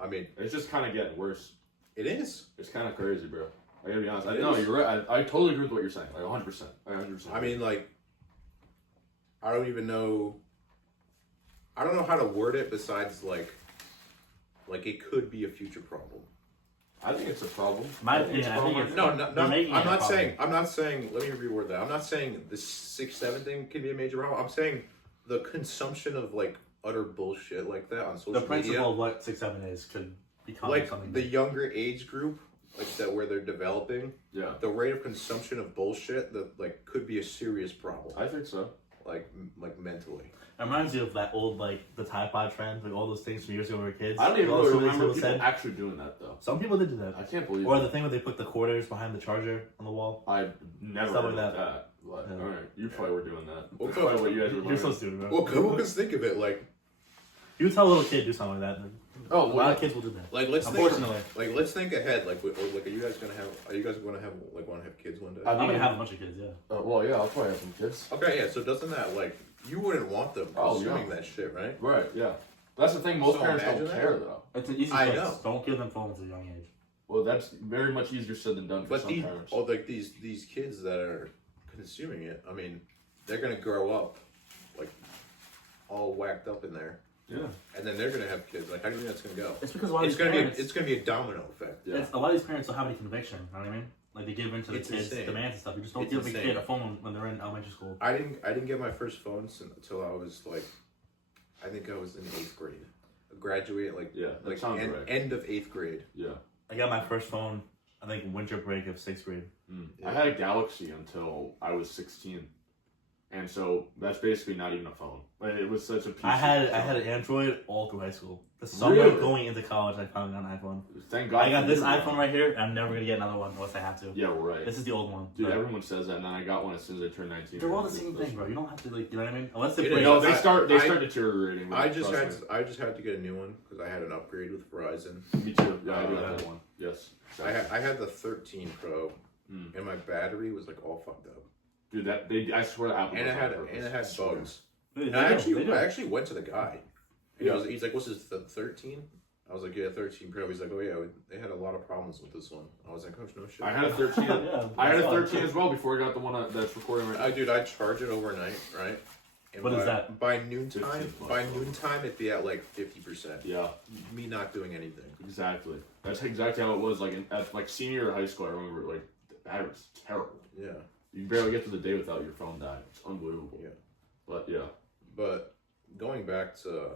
I mean, It's just kind of getting worse. it is. It's kind of crazy, bro. I gotta be honest. No, you're right. I totally agree with what you're saying. Like 100%. 100%. I mean, like, I don't even know. I don't know how to word it besides like it could be a future problem. I think it's a problem. My opinion, I think it's No, I'm not saying. Let me reword that. I'm not saying the 6-7 thing can be a major problem. I'm saying the consumption of like utter bullshit like that on social media. The principle of what 6-7 is could become like something. the younger age group, like that where they're developing. Yeah. The rate of consumption of bullshit that like could be a serious problem. I think so. Like mentally. It reminds you of that old, like, the Tide Pod trend, like all those things from years ago when we were kids. I don't even All really those remember people people actually doing that, though. Some people did do that. I can't believe Or it. the thing where they put the quarters behind the charger on the wall. I never Stuff heard like of that. But, Yeah. all right, you probably were doing that. Well, That's probably what you guys were You're so learning. stupid, bro. Well, because think of it like You tell a little kid do something like that. Oh, A lot of kids will do that. Like let's Unfortunately. let's think ahead. Like are you guys gonna have want to have kids one day? I I'm mean, gonna have a bunch of kids, yeah. well, yeah, I'll probably have some kids. Okay, yeah. So doesn't that like you wouldn't want them consuming yeah. that shit, right? Right, yeah. That's the thing. Most So parents don't imagine care, that. though. It's an easy I fix. know. Don't give them phones at a young age. Well, that's very much easier said than done for But some parents. these kids that are consuming it, I mean, they're gonna grow up like all whacked up in there, Yeah. and then they're gonna have kids. Like, how do you think that's gonna go? It's because a lot of It's these gonna parents, be a domino effect. Yeah. a lot of these parents don't have any conviction, you know what I mean? Like they give in to the It's kids' insane. demands and stuff. You just don't It's give a insane. kid a phone when they're in elementary school. I didn't get my first phone until I was like, I think I was in 8th grade. I graduated like Yeah, that like sounds right. end of 8th grade. Yeah. I got my first phone, I think winter break of 6th grade. I had a Galaxy until I was 16. And so that's basically not even a phone. Like, it was such a piece I had an Android all through high school. The summer Really? going into college, I finally got an iPhone. Thank God. I got for this you. iPhone right here, and I'm never gonna get another one unless I have to. Yeah, we're right. This is the old one. Dude, but everyone says that, and then I got one as soon as I turned 19. they're all the same thing, bro. You don't have to like, you know what I mean? Unless they It break is. No, up. they start I- deteriorating. I just trust had to get a new one because I had an upgrade with Verizon. me. Me too. Yeah, I do Yeah. have that one. Yes. I had the 13 Pro, Mm. and my battery was like all fucked up, Dude, I swear to Apple. and does it that had on purpose. and it had I swear. bugs. They And do, I they do. actually went to the guy. Yeah. He's like, "What's this? The 13?" I was like, "Yeah, 13 Pro." He's like, "Oh yeah, they had a lot of problems with this one." I was like, "Oh no shit." I had a 13. Yeah, I had a that's 13 as well before I got the one that's recording right now. Dude, I charge it overnight, right? And What is that? By noontime, 15 by noontime, it'd be at like 50%. Yeah, Me not doing anything. exactly. That's exactly how it was. Like at like senior year of high school, I remember like that was terrible. Yeah. You barely get to the day without your phone dying. It's unbelievable. Yeah. But yeah. But going back to,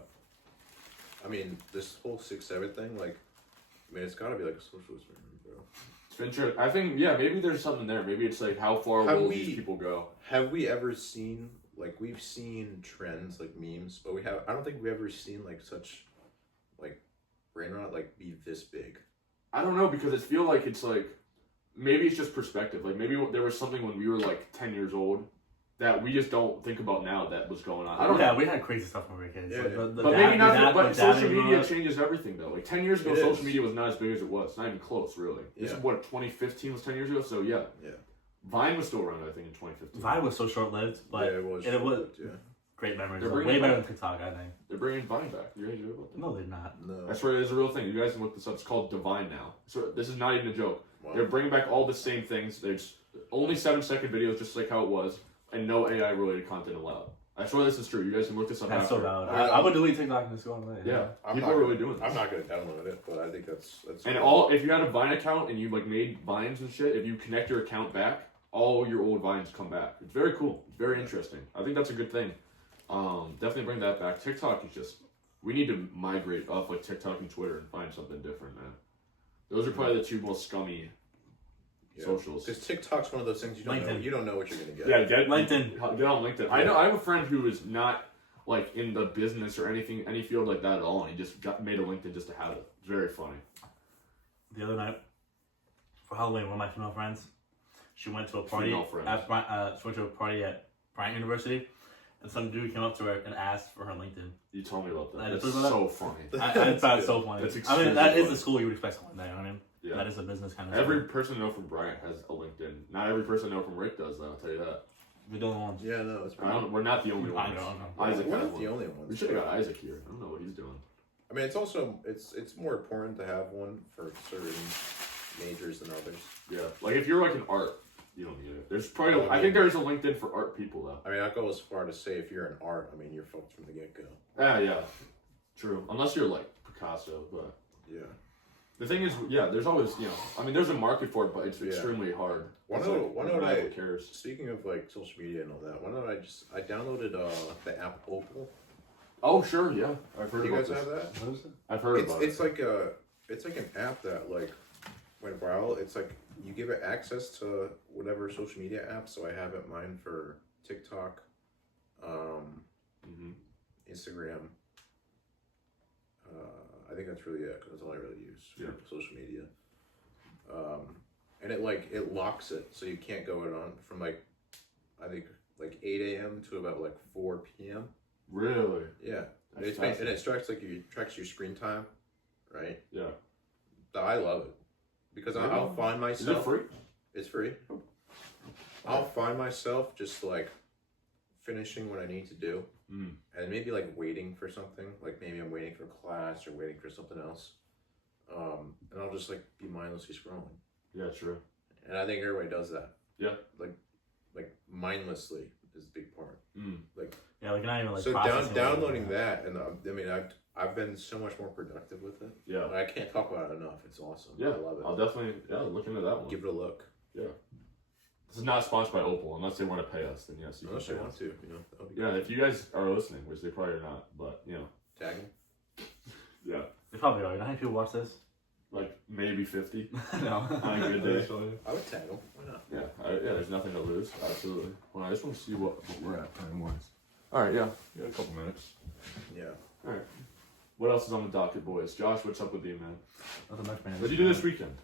I mean, this whole 6-7 thing, like, I mean, it's got to be like a social experiment, bro. It's been true. I think, yeah, maybe there's something there. Maybe it's like how far will these people go? Have we ever seen, like, we've seen trends, like memes, but I don't think we've ever seen, like, such, like, brain rot, like, be this big. I don't know, because I feel like it's like, maybe it's just perspective. Like maybe there was something when we were like 10 years old that we just don't think about now that was going on. I don't know. Yeah, we had crazy stuff when we were kids. Yeah, Like, yeah. the But dab- maybe not. the dab- But the social dabbing and all media that. changes everything, though. Like 10 years ago, It social is. media was not as big as it was. Not even close, really. This Yeah. is what 2015 was 10 years ago. So yeah. Yeah. Vine was still around, I think, in 2015. Vine was so short-lived, but yeah, it was. it was Yeah. great memories. They're Like, bringing way it better back. than TikTok, I think. They're bringing Vine back. You guys know about that? No, they're not. No. That's right. It's a real thing. You guys can look this up. It's called Divine now. So this is not even a joke. Wow. They're bringing back all the same things. There's only 7-second videos, just like how it was, and no AI related content allowed. I swear this is true. You guys can look this up. That's so after. valid. I- I would delete TikTok and just go on there. Yeah, I'm people not are really gonna- doing this. I'm not going to download it, but I think that's And cool. if you had a Vine account and you like made Vines and shit, if you connect your account back, all your old Vines come back. It's very cool. It's very interesting. I think that's a good thing. Definitely bring that back. TikTok is just, we need to migrate off like TikTok and Twitter and find something different, man. Those are probably the two most scummy socials. Because TikTok's one of those things you don't know. LinkedIn. You don't know what you're going to get. Yeah, get LinkedIn. Get on LinkedIn. I know. I have a friend who is not like in the business or anything, any field like that at all, and he just made a LinkedIn just to have it. It's very funny. The other night, for Halloween, one of my female friends, she went to a party Female friends. at she went to a party at Bryant University, and some dude came up to her and asked for her LinkedIn. You told me about that. I That's told you about so funny. I thought it's so funny. That's I mean, that extremely is the funny. school you would expect someone there. You know what I mean? Yeah. That is a business kind of. Every school. person I know from Bryant has a LinkedIn. Not every person I know from Rick does, though. I'll tell you that. We're the only ones. Yeah, no, it's We're not the only ones. I know. Isaac we're has not one. the only ones. We should have got Isaac here. I don't know what he's doing. I mean, it's also it's more important to have one for certain majors than others. Yeah, like if you're like an art, you don't need it. There's probably I think there's a LinkedIn for art people though. I mean, I go as far to say if you're in art, I mean, you're fucked from the get go. Ah, yeah, true. Unless you're like Picasso, but Yeah. the thing is, yeah, there's always I mean, there's a market for it, but it's Yeah. extremely hard. Why It's not? like, Why not? nobody cares. Speaking of like social media and all that, why not I downloaded the app Opal. Oh, sure, yeah, I've heard You about guys this. have that? What is it? I've heard about It's it. it's like an app that like went viral. It's like you give it access to whatever social media app. So I have it mine for TikTok, Mhm. Instagram. I think that's really it because that's all I really use for Yeah. social media. And it locks it so you can't go it on from like I think like 8 a.m. to about like 4 p.m. Really? Yeah, That's and it tracks your screen time, right? Yeah. I love it because I'll find Is myself. it free? It's free. I'll find myself just like finishing what I need to do, and maybe like waiting for something. Like maybe I'm waiting for class or waiting for something else, and I'll just like be mindlessly scrolling. Yeah, true. And I think everybody does that. Yeah. Like mindlessly is the big part. Like Yeah, like not even like. so processing downloading it. that, and I mean I've been so much more productive with it. Yeah. I can't talk about it enough. It's awesome. Yeah, I love it. I'll definitely look into that one. Give it a look. Yeah. This is not sponsored by Opal. Unless they want to pay us, then yes, you Unless can you pay want us. to, you know. That'll be Yeah, good. if you guys are listening, which they probably are not, but Tagging. yeah, They probably are. You know how many people watch this? like maybe 50. No. On a good day. I would tag them. Why not? Yeah, there's nothing to lose. Absolutely. Well, I just want to see what we're at time wise. All right, yeah, a couple minutes. Yeah. All right. What else is on the docket, boys? Josh, what's up with you, man? Nothing much, man. What'd you do this weekend?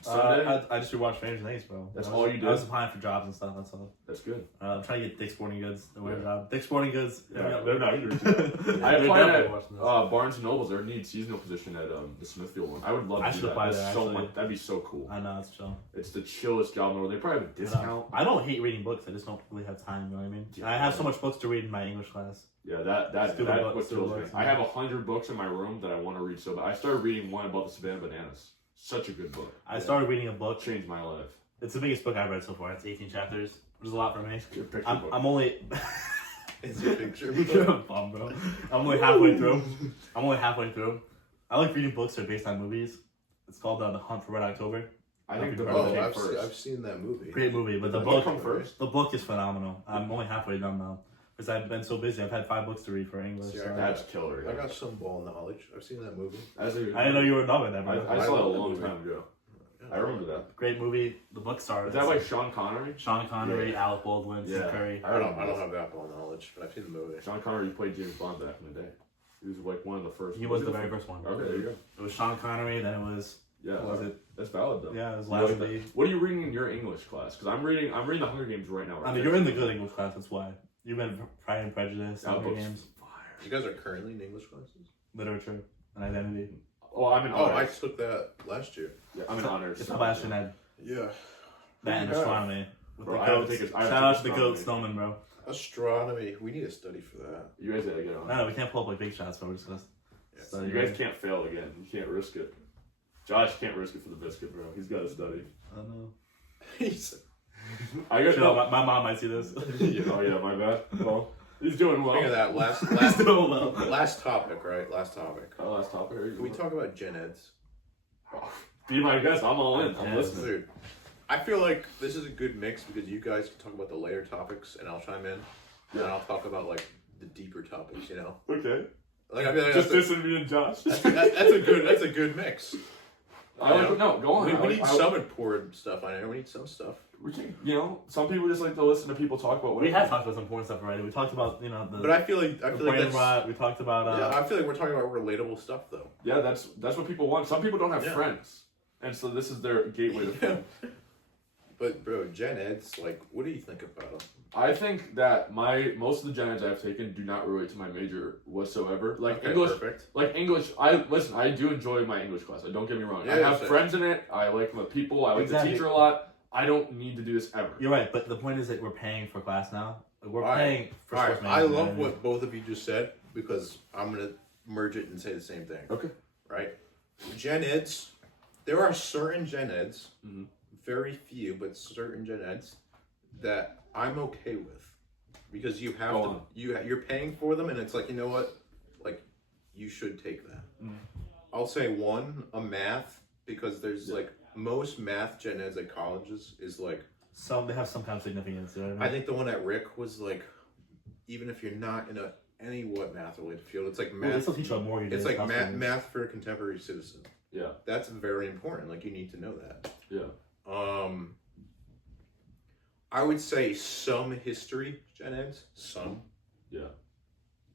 Sunday? I just rewatched Stranger Things, bro. That's I was- all you did? I was applying for jobs and stuff. That's all. That's good. I'm trying to get Dick's Sporting Goods. To wear a job. Dick's Sporting Goods. Yeah, they're not either. I They're applied definitely at watching this. Barnes and Nobles. Their need seasonal position at the Smithfield one. I would love to I do should that. apply That's there, so actually. much, that'd be so cool. I know, it's chill. It's the chillest job in the world. They probably have a discount. I don't hate reading books. I just don't really have time. You know what I mean? Yeah. I have so much books to read in my English class. Yeah, that Stupid what books, kills stupid me. books, I have 100 books in my room that I want to read so bad. I started reading one about the Savannah Bananas. Such a good book. I started reading a book. Changed my life. It's the biggest book I've read so far. It's 18 chapters, which is a lot for me. Good picture book. I'm only. It's a picture. You're a bum, bro. I'm only halfway through. I like reading books that are based on movies. It's called The Hunt for Red October. I think the Oh, book came I've first. seen that movie. Great movie, but the The book book come first. the book is phenomenal. I'm only halfway done now because I've been so busy. I've had 5 books to read for English. See, so That's killer. I got some ball knowledge. I've seen that movie. I didn't know you were done with that, I bro. saw it a love long that movie. time ago. I remember that. Great movie. The book started. Is that like Sean Connery? Sean Connery, Yeah. Alec Baldwin, Steve Yeah. Curry. I don't have that ball knowledge, but I've seen the movie. Sean Connery played James Bond back in the day. He was like one of the first. He was the very first one. Okay, there you go. It was Sean Connery. Then it was. Yeah, What was it? That's valid though. Yeah, it was You like Last that? Lead. What are you reading in your English class? Because I'm reading the Hunger Games right now. I mean, you're in the good English class. That's why you've been Pride and Prejudice, That Hunger book's Games, fire. You guys are currently in English classes? literature, and identity. Oh, I'm in Oh, honors. I took that last year. Yeah, I'm in honors. It's not last year, Ned. Yeah. That and you have? astronomy. With Bro, the I have to goats. take a- I have Shout to out take to the astronomy. goat Snowman, bro. Astronomy. We need a study for that. You guys gotta get on. I know we can't pull up like big shots, but we're just gonna. Yeah. study You guys it. can't fail again. You can't risk it. Josh can't risk it for the biscuit, bro. He's got to study. I don't know. He's I got Chill, my mom might see this. Oh yeah, my bad. Well, he's doing well. Speaking of that, He's doing well. last topic, right? Last topic. Last topic. Can we talk about gen eds? Be my guest. I'm all in. I'm Yeah. listening. Dude, I feel like this is a good mix because you guys can talk about the later topics and I'll chime in. And I'll talk about like the deeper topics, you know? Okay. Like I feel like Just that's dissing me and Josh. a good mix. I like it. No, go on. We need I- some important stuff on it. We need some stuff. We can, some people just like to listen to people talk about. We have talked about some important stuff already. We talked about the. But I feel like brain that's, rot. We talked about. yeah, I feel like we're talking about relatable stuff though. Yeah, that's what people want. Some people don't have Yeah. friends, and so this is their gateway to friends. But bro, Gen Ed's like, what do you think about them? I think that most of the gen eds I've taken do not relate to my major whatsoever. Like Okay, English, perfect. like English. I do enjoy my English class. Don't get me wrong. Yeah, I have so- friends in it. I like the people. I like the teacher a lot. I don't need to do this ever. You're right, but the point is that we're paying for class now. We're All right. paying for All sports right, I management. love what both of you just said because I'm gonna merge it and say the same thing. Okay. Right? Gen Eds, there are certain Gen Eds, Mhm. very few, but certain Gen Eds that I'm okay with because you have Go to, on. you're paying for them, and it's like, you know what, like you should take that. Mhm. I'll say one, a math, because there's Yeah. like most math Gen Eds at colleges is like. They have some kind of significance. You know what I mean? I think the one at Rick was like, even if you're not in any math related field, it's like Well, they math. still teach about more. It's like math for a contemporary citizen. Yeah. That's very important. Like you need to know that. Yeah. I would say some history Gen Eds, some. Yeah.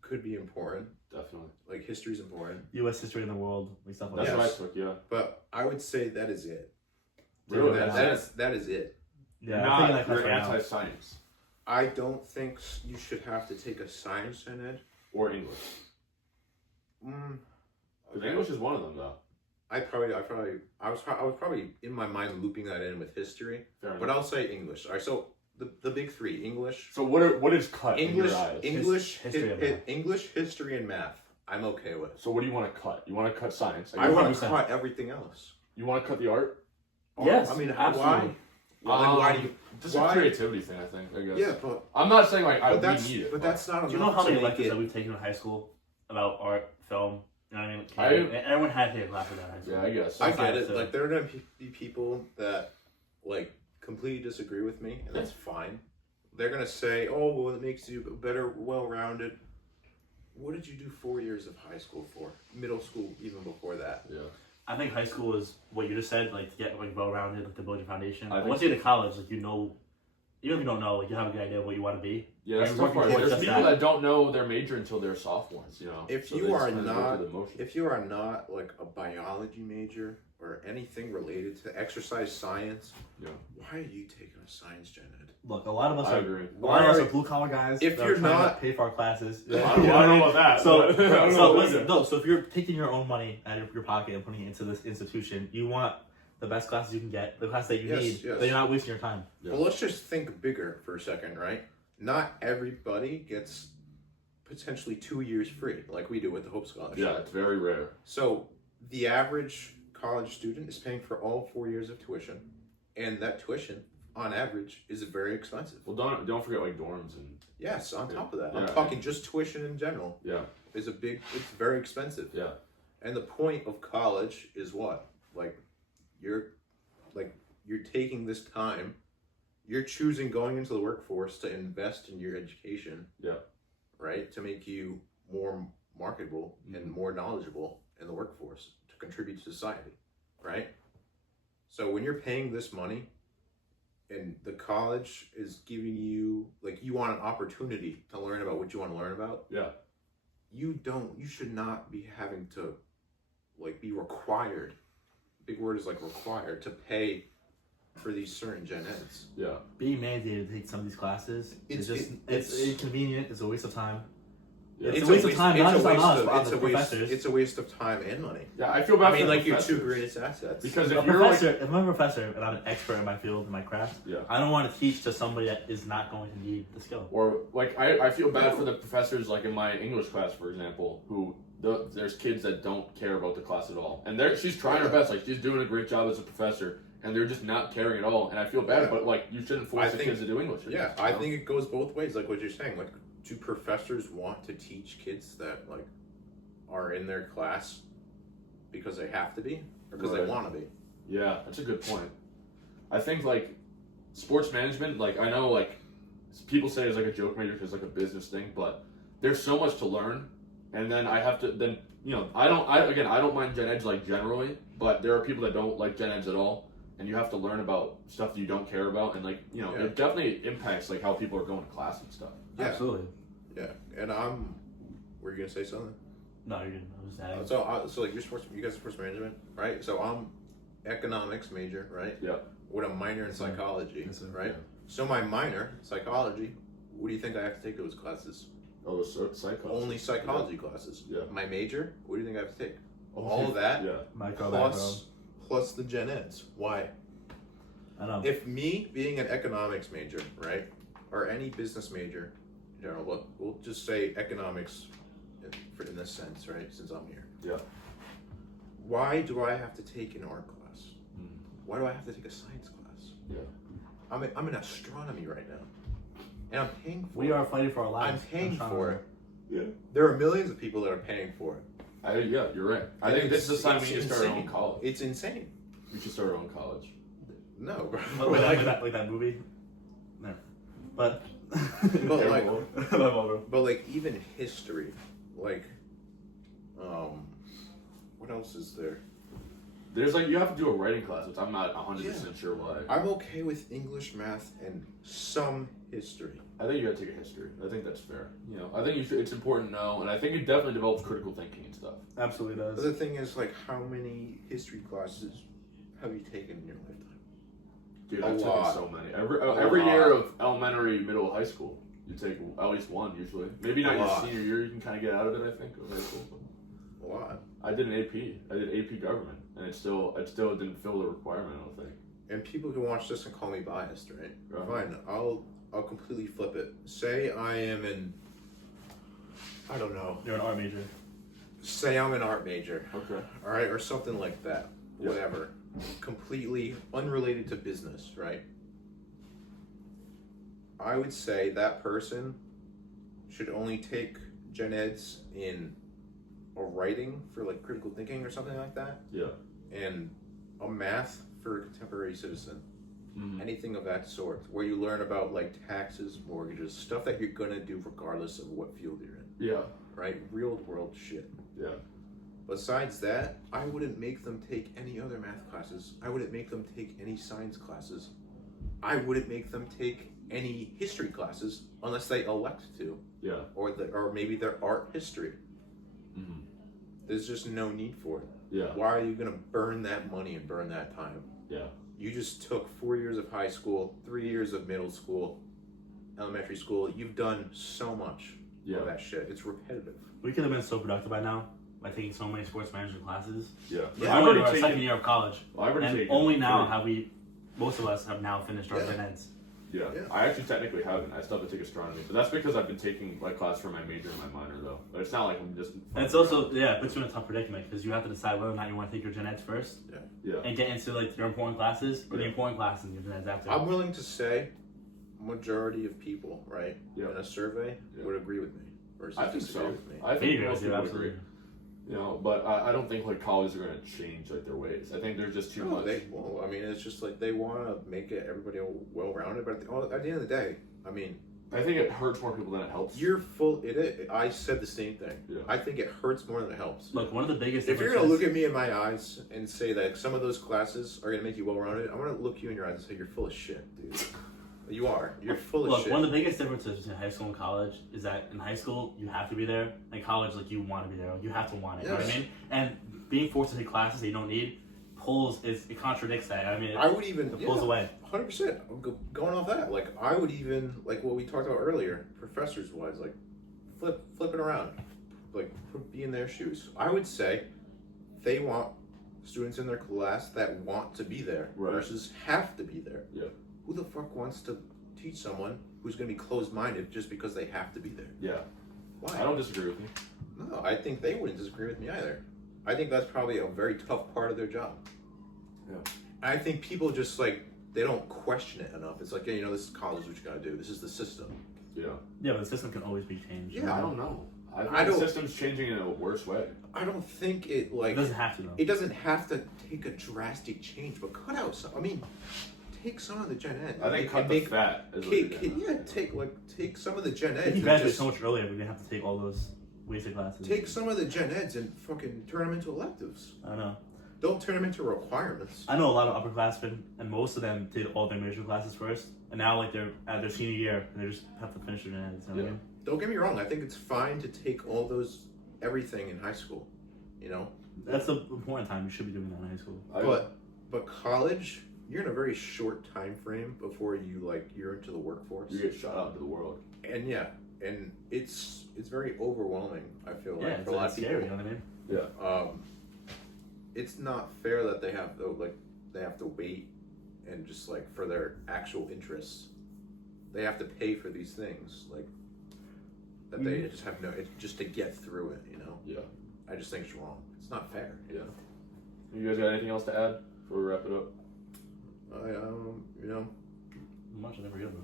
Could be important. Definitely. Like history's important. U.S. history in the world, like stuff like That's that. what I Yes. took. Yeah. But I would say that is it. Really? That is it. Yeah, Not, I'm thinking like you're right now. anti-science I don't think you should have to take a science Gen Ed. or English. Because English is one of them, though. I was probably in my mind looping that in with history, Fair enough. but I'll say English. All right, so the big three: English, So what is cut in English, your eyes? History of math. English, history, and math. I'm okay with. So what do you want to cut? You want to cut science? I want to 100%. cut everything else. You want to cut the art? Yes, I mean, absolutely. why do you? Just why- a creativity thing, I think. I guess. Yeah, but I'm not saying like but we that's need it. but that's not enough. Do you know how to many make lectures it- that we've taken in high school about art, film? You know what I mean? I- And everyone had their classes at high school. Yeah, I guess. I get Science, it. so- Like there are gonna be people that like completely disagree with me, and that's fine. They're gonna say, "Oh, well, it makes you better, well-rounded." What did you do 4 years of high school for? Middle school, even before that. Yeah. I think high school is what you just said, like to get like well-rounded, like to build your foundation. I But think once you get to college, like you know, even if you don't know, like you have a good idea of what you want to be. Yeah, that's You're the tough working part. towards There's just people that don't know their major until they're sophomores, you know. If So you they just are kinda go not- through the motions. If you are not like a biology major or anything related to exercise science, Yeah. why are you taking a science gen ed? Look, a lot of us I are agree. a lot of us Why are blue collar guys. if that are you're trying not- to pay for our classes. I don't know about that. So, but- I don't know so about listen, that. no. So if you're taking your own money out of your pocket and putting it into this institution, you want the best classes you can get, the class that you Yes, need. yes. That you're not wasting your time. Yeah. Well, let's just think bigger for a second, right? Not everybody gets potentially 2 years free, like we do with the Hope Scholarship. Yeah, it's very rare. So the average college student is paying for all 4 years of tuition, and that tuition, on average, is very expensive. Well, don't forget like dorms and Yes, on top of that, Yeah. I'm talking just tuition in general. yeah, It's very expensive. yeah, And the point of college is what? You're taking this time, you're choosing going into the workforce to invest in your education. Yeah. Right? To make you more marketable and more knowledgeable in the workforce to contribute to society. Right? So when you're paying this money and the college is giving you, like, you want an opportunity to learn about what you want to learn about, yeah. you should not be having to like be required, big word is like required, to pay for these certain gen eds. Yeah. Being mandated to take some of these classes It's- is just it's- it's inconvenient. It's a waste of time. Yeah. It's a waste of time, not just on us, but on it's the a waste, professors. it's a waste of time and money. Yeah, I feel bad I mean, for the like your two professors. greatest assets. Because If if you're like, if I'm a professor and I'm an expert in my field, in my craft, yeah. I don't want to teach to somebody that is not going to need the skill. Or like I feel bad for the professors like in my English class, for example, who there's kids that don't care about the class at all, and she's trying her best, like she's doing a great job as a professor, and they're just not caring at all. And I feel bad, Yeah. but like you shouldn't force the kids to do English. Yeah, I think it goes both ways. Like what you're saying. Like, do professors want to teach kids that like are in their class because they have to be, or because they Right. want to be? Yeah, that's a good point. I think like sports management, like I know like people say it's like a joke major because it's like a business thing, but there's so much to learn, and then I have to then I don't mind gen eds like generally, but there are people that don't like gen eds at all, and you have to learn about stuff that you don't care about, and like Yeah. it definitely impacts like how people are going to class and stuff. Yeah. Absolutely. Yeah, and were you gonna say something? No, you're good. I was just adding. So like you guys are sports management, right? So I'm economics major, right? Yeah. with a minor in psychology, Yes, sir. right? Yeah. So my minor, psychology, what do you think I have to take those classes? Oh, the psychology. Only psychology classes. Yeah. My major, what do you think I have to take? Oh, All of that, Yeah. Micro, plus the gen eds. Why? I know. If me being an economics major, right, or any business major in general, but we'll just say economics in this sense, right, since I'm here. Yeah. Why do I have to take an art class? Mm. Why do I have to take a science class? Yeah. I'm in astronomy right now, and I'm paying for We it. are fighting for our I'm lives. paying for it. Yeah. There are millions of people that are paying for it. Yeah, you're right. I think this is the time we need to start our own college. It's insane. We should start our own college. No, bro. Like that movie. No. But. But like, Bro. but like even history, like, what else is there? There's like, you have to do a writing class, which I'm not 100% sure why. I'm okay with English, math, and some history. I think you gotta take a history. I think that's fair. You know, I think it's important to know, and I think it definitely develops critical thinking and stuff. Absolutely But does. the thing is, like, how many history classes have you taken in your lifetime? Dude, A I've taken lot. so many. Every year of elementary, middle, high school, you take at least one usually. Maybe not A your lot. senior year, you can kind of get out of it, I think, of high school. A lot. I did an AP. I did AP government, and it still didn't fill the requirement, I don't think. And people can watch this and call me biased, right? Right. Fine. I'll completely flip it. Say I am in, I don't know. You're an art major. Say I'm an art major. Okay. All right, or something like that. Yeah. Whatever. Completely unrelated to business, right? I would say that person should only take gen eds in a writing for like critical thinking or something like that, Yeah. and a math for a contemporary citizen. Mm-hmm. Anything of that sort, where you learn about like taxes, mortgages, stuff that you're gonna do regardless of what field you're in, Yeah. right? Real world shit. Yeah. Besides that, I wouldn't make them take any other math classes. I wouldn't make them take any science classes. I wouldn't make them take any history classes unless they elect to, Yeah. or maybe their art history. Mm-hmm. There's just no need for it. Yeah. Why are you gonna burn that money and burn that time? Yeah. You just took 4 years of high school, 3 years of middle school, elementary school. You've done so much Yeah. of that shit. It's repetitive. We could have been so productive by now by taking so many sports management classes. Yeah. Yeah, We're I've in already our taken. second year of college, Well, I've already and taken only now 3. have we. Most of us have now finished our Yeah. gen eds. Yeah. Yeah. I actually technically haven't. I still have to take astronomy, but that's because I've been taking like class for my major and my minor though. But it's not like I'm just. And it's also it puts you in a tough predicament because you have to decide whether or not you want to take your gen eds first Yeah. and get into like your important classes or the Yeah. important classes and your gen eds after. I'm willing to say, majority of people, right, Yeah. in a survey Yeah. would agree with me versus I think disagree so. with me. I Me think either, most yeah, people would absolutely. agree. You know, but I don't think like colleges are going to change like their ways. I think there's just too No, much. they won't. I mean, it's just like they want to make it everybody well-rounded, but at the end of the day, I mean, I think it hurts more people than it helps. you're full. I said the same thing. Yeah. I think it hurts more than it helps. Look, one of the biggest. If you're gonna look at me in my eyes and say that some of those classes are gonna make you well-rounded, I'm gonna look you in your eyes and say you're full of shit, dude. You are. You're full of shit. One of the biggest differences between high school and college is that in high school you have to be there. In college, like you want to be there. You have to want it. You know what I Yes. mean? And being forced to take classes that you don't need it contradicts that. I mean, I would even it pulls away. 100%. Going off that, like I would even like what we talked about earlier, professors wise, like flip it around, like be in their shoes. I would say they want students in their class that want to be there Right. versus have to be there. Yeah. Who the fuck wants to teach someone who's going to be closed-minded just because they have to be there? Yeah. Why? I don't disagree with you. No, I think they wouldn't disagree with me either. I think that's probably a very tough part of their job. Yeah. I think people just like they don't question it enough. It's like, yeah, this is college, what you gotta do. This is the system. Yeah. Yeah, but the system can always be changed. Yeah. I don't know. I think I the don't- system's changing in a worse way. I don't think it like It doesn't have to though. it doesn't have to take a drastic change, but cut out some. I mean, take some of the gen ed. I think cut the fat is what you're getting at. Take some of the gen eds. If you and graduate just so much earlier, we didn't have to take all those wasted classes. take some of the gen eds and fucking turn them into electives. I don't know. Don't turn them into requirements. I know a lot of upperclassmen, and most of them did all their major classes first, and now like they're at their senior year, and they just have to finish their gen eds. You know what I mean? Don't get me wrong. I think it's fine to take all those everything in high school. That's the important time. You should be doing that in high school. But college, you're in a very short time frame before you're into the workforce. You get shot out into the world. And and it's very overwhelming. I feel like Yeah, for a lot of it's scary. You people. know what I mean? Yeah. It's not fair that they have to wait and just like for their actual interests, they have to pay for these things that they just have just to get through it. You know. Yeah. I just think it's wrong. It's not fair. Yeah. You guys got anything else to add before we wrap it up? Much I never hear about.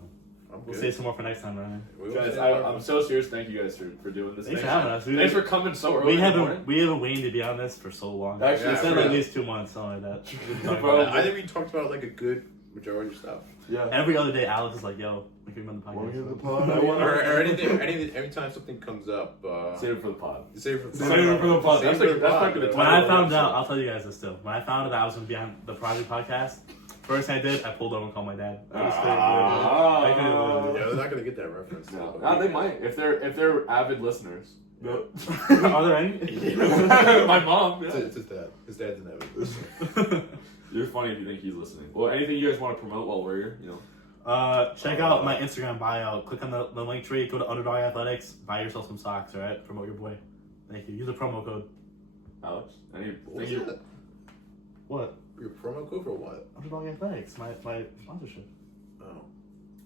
I'm We'll good. save some more for next time, man. Guys, I'm so serious. Thank you guys for doing this. Thanks for having us. Thanks for coming so early. We in the morning. haven't waited to be on this for so long. Actually, It's yeah, been really. at least 2 months, something like that. We've been talking Bro, about it. I think we talked about like a good majority of stuff. Yeah. Every other day, Alex is like, "Yo, we can run the Wanna hear the podcast." pod? Or anytime something comes up, Save it for the pod. save it for the Save it for the pod. Save That's it for like the pod, probably the bro. When title. I found out, I'll tell you guys this too. When I found out that I was going to be on the Project Podcast, first thing I did, I pulled over and called my dad. I just couldn't believe it. I couldn't believe Yeah, they're not gonna get that reference. No, they might if they're avid listeners. it. Are there any? My mom. Yeah. It's his dad. His dad's an avid listener. You're funny if you think he's listening. Well, anything you guys want to promote while we're here, Check out my Instagram bio. Click on the link tree. Go to Underdog Athletics. Buy yourself some socks. All right. Promote your boy. Thank you. Use the promo code. Alex. What's Anything that? What? Your promo code for what? Underdog Athletics. My sponsorship. Oh.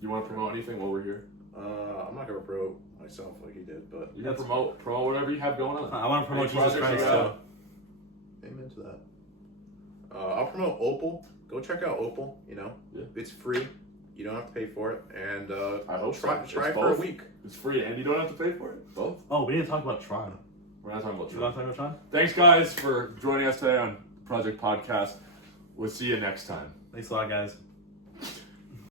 you want to promote anything while we're here? I'm not gonna promote myself like he did, but You can promote whatever you have going on. I want to promote Any Jesus projects Christ you got? too. amen to that. I'll promote Opal. Go check out Opal. Yeah. It's free. You don't have to pay for it, and I hope so. try It's for both. a week. It's free and you don't have to pay for it. Both. Oh, we didn't talk about Tron. We're not talking about You want Trump. to talk about Tron? Thanks, guys, for joining us today on Project Podcast. We'll see you next time. Thanks a lot, guys.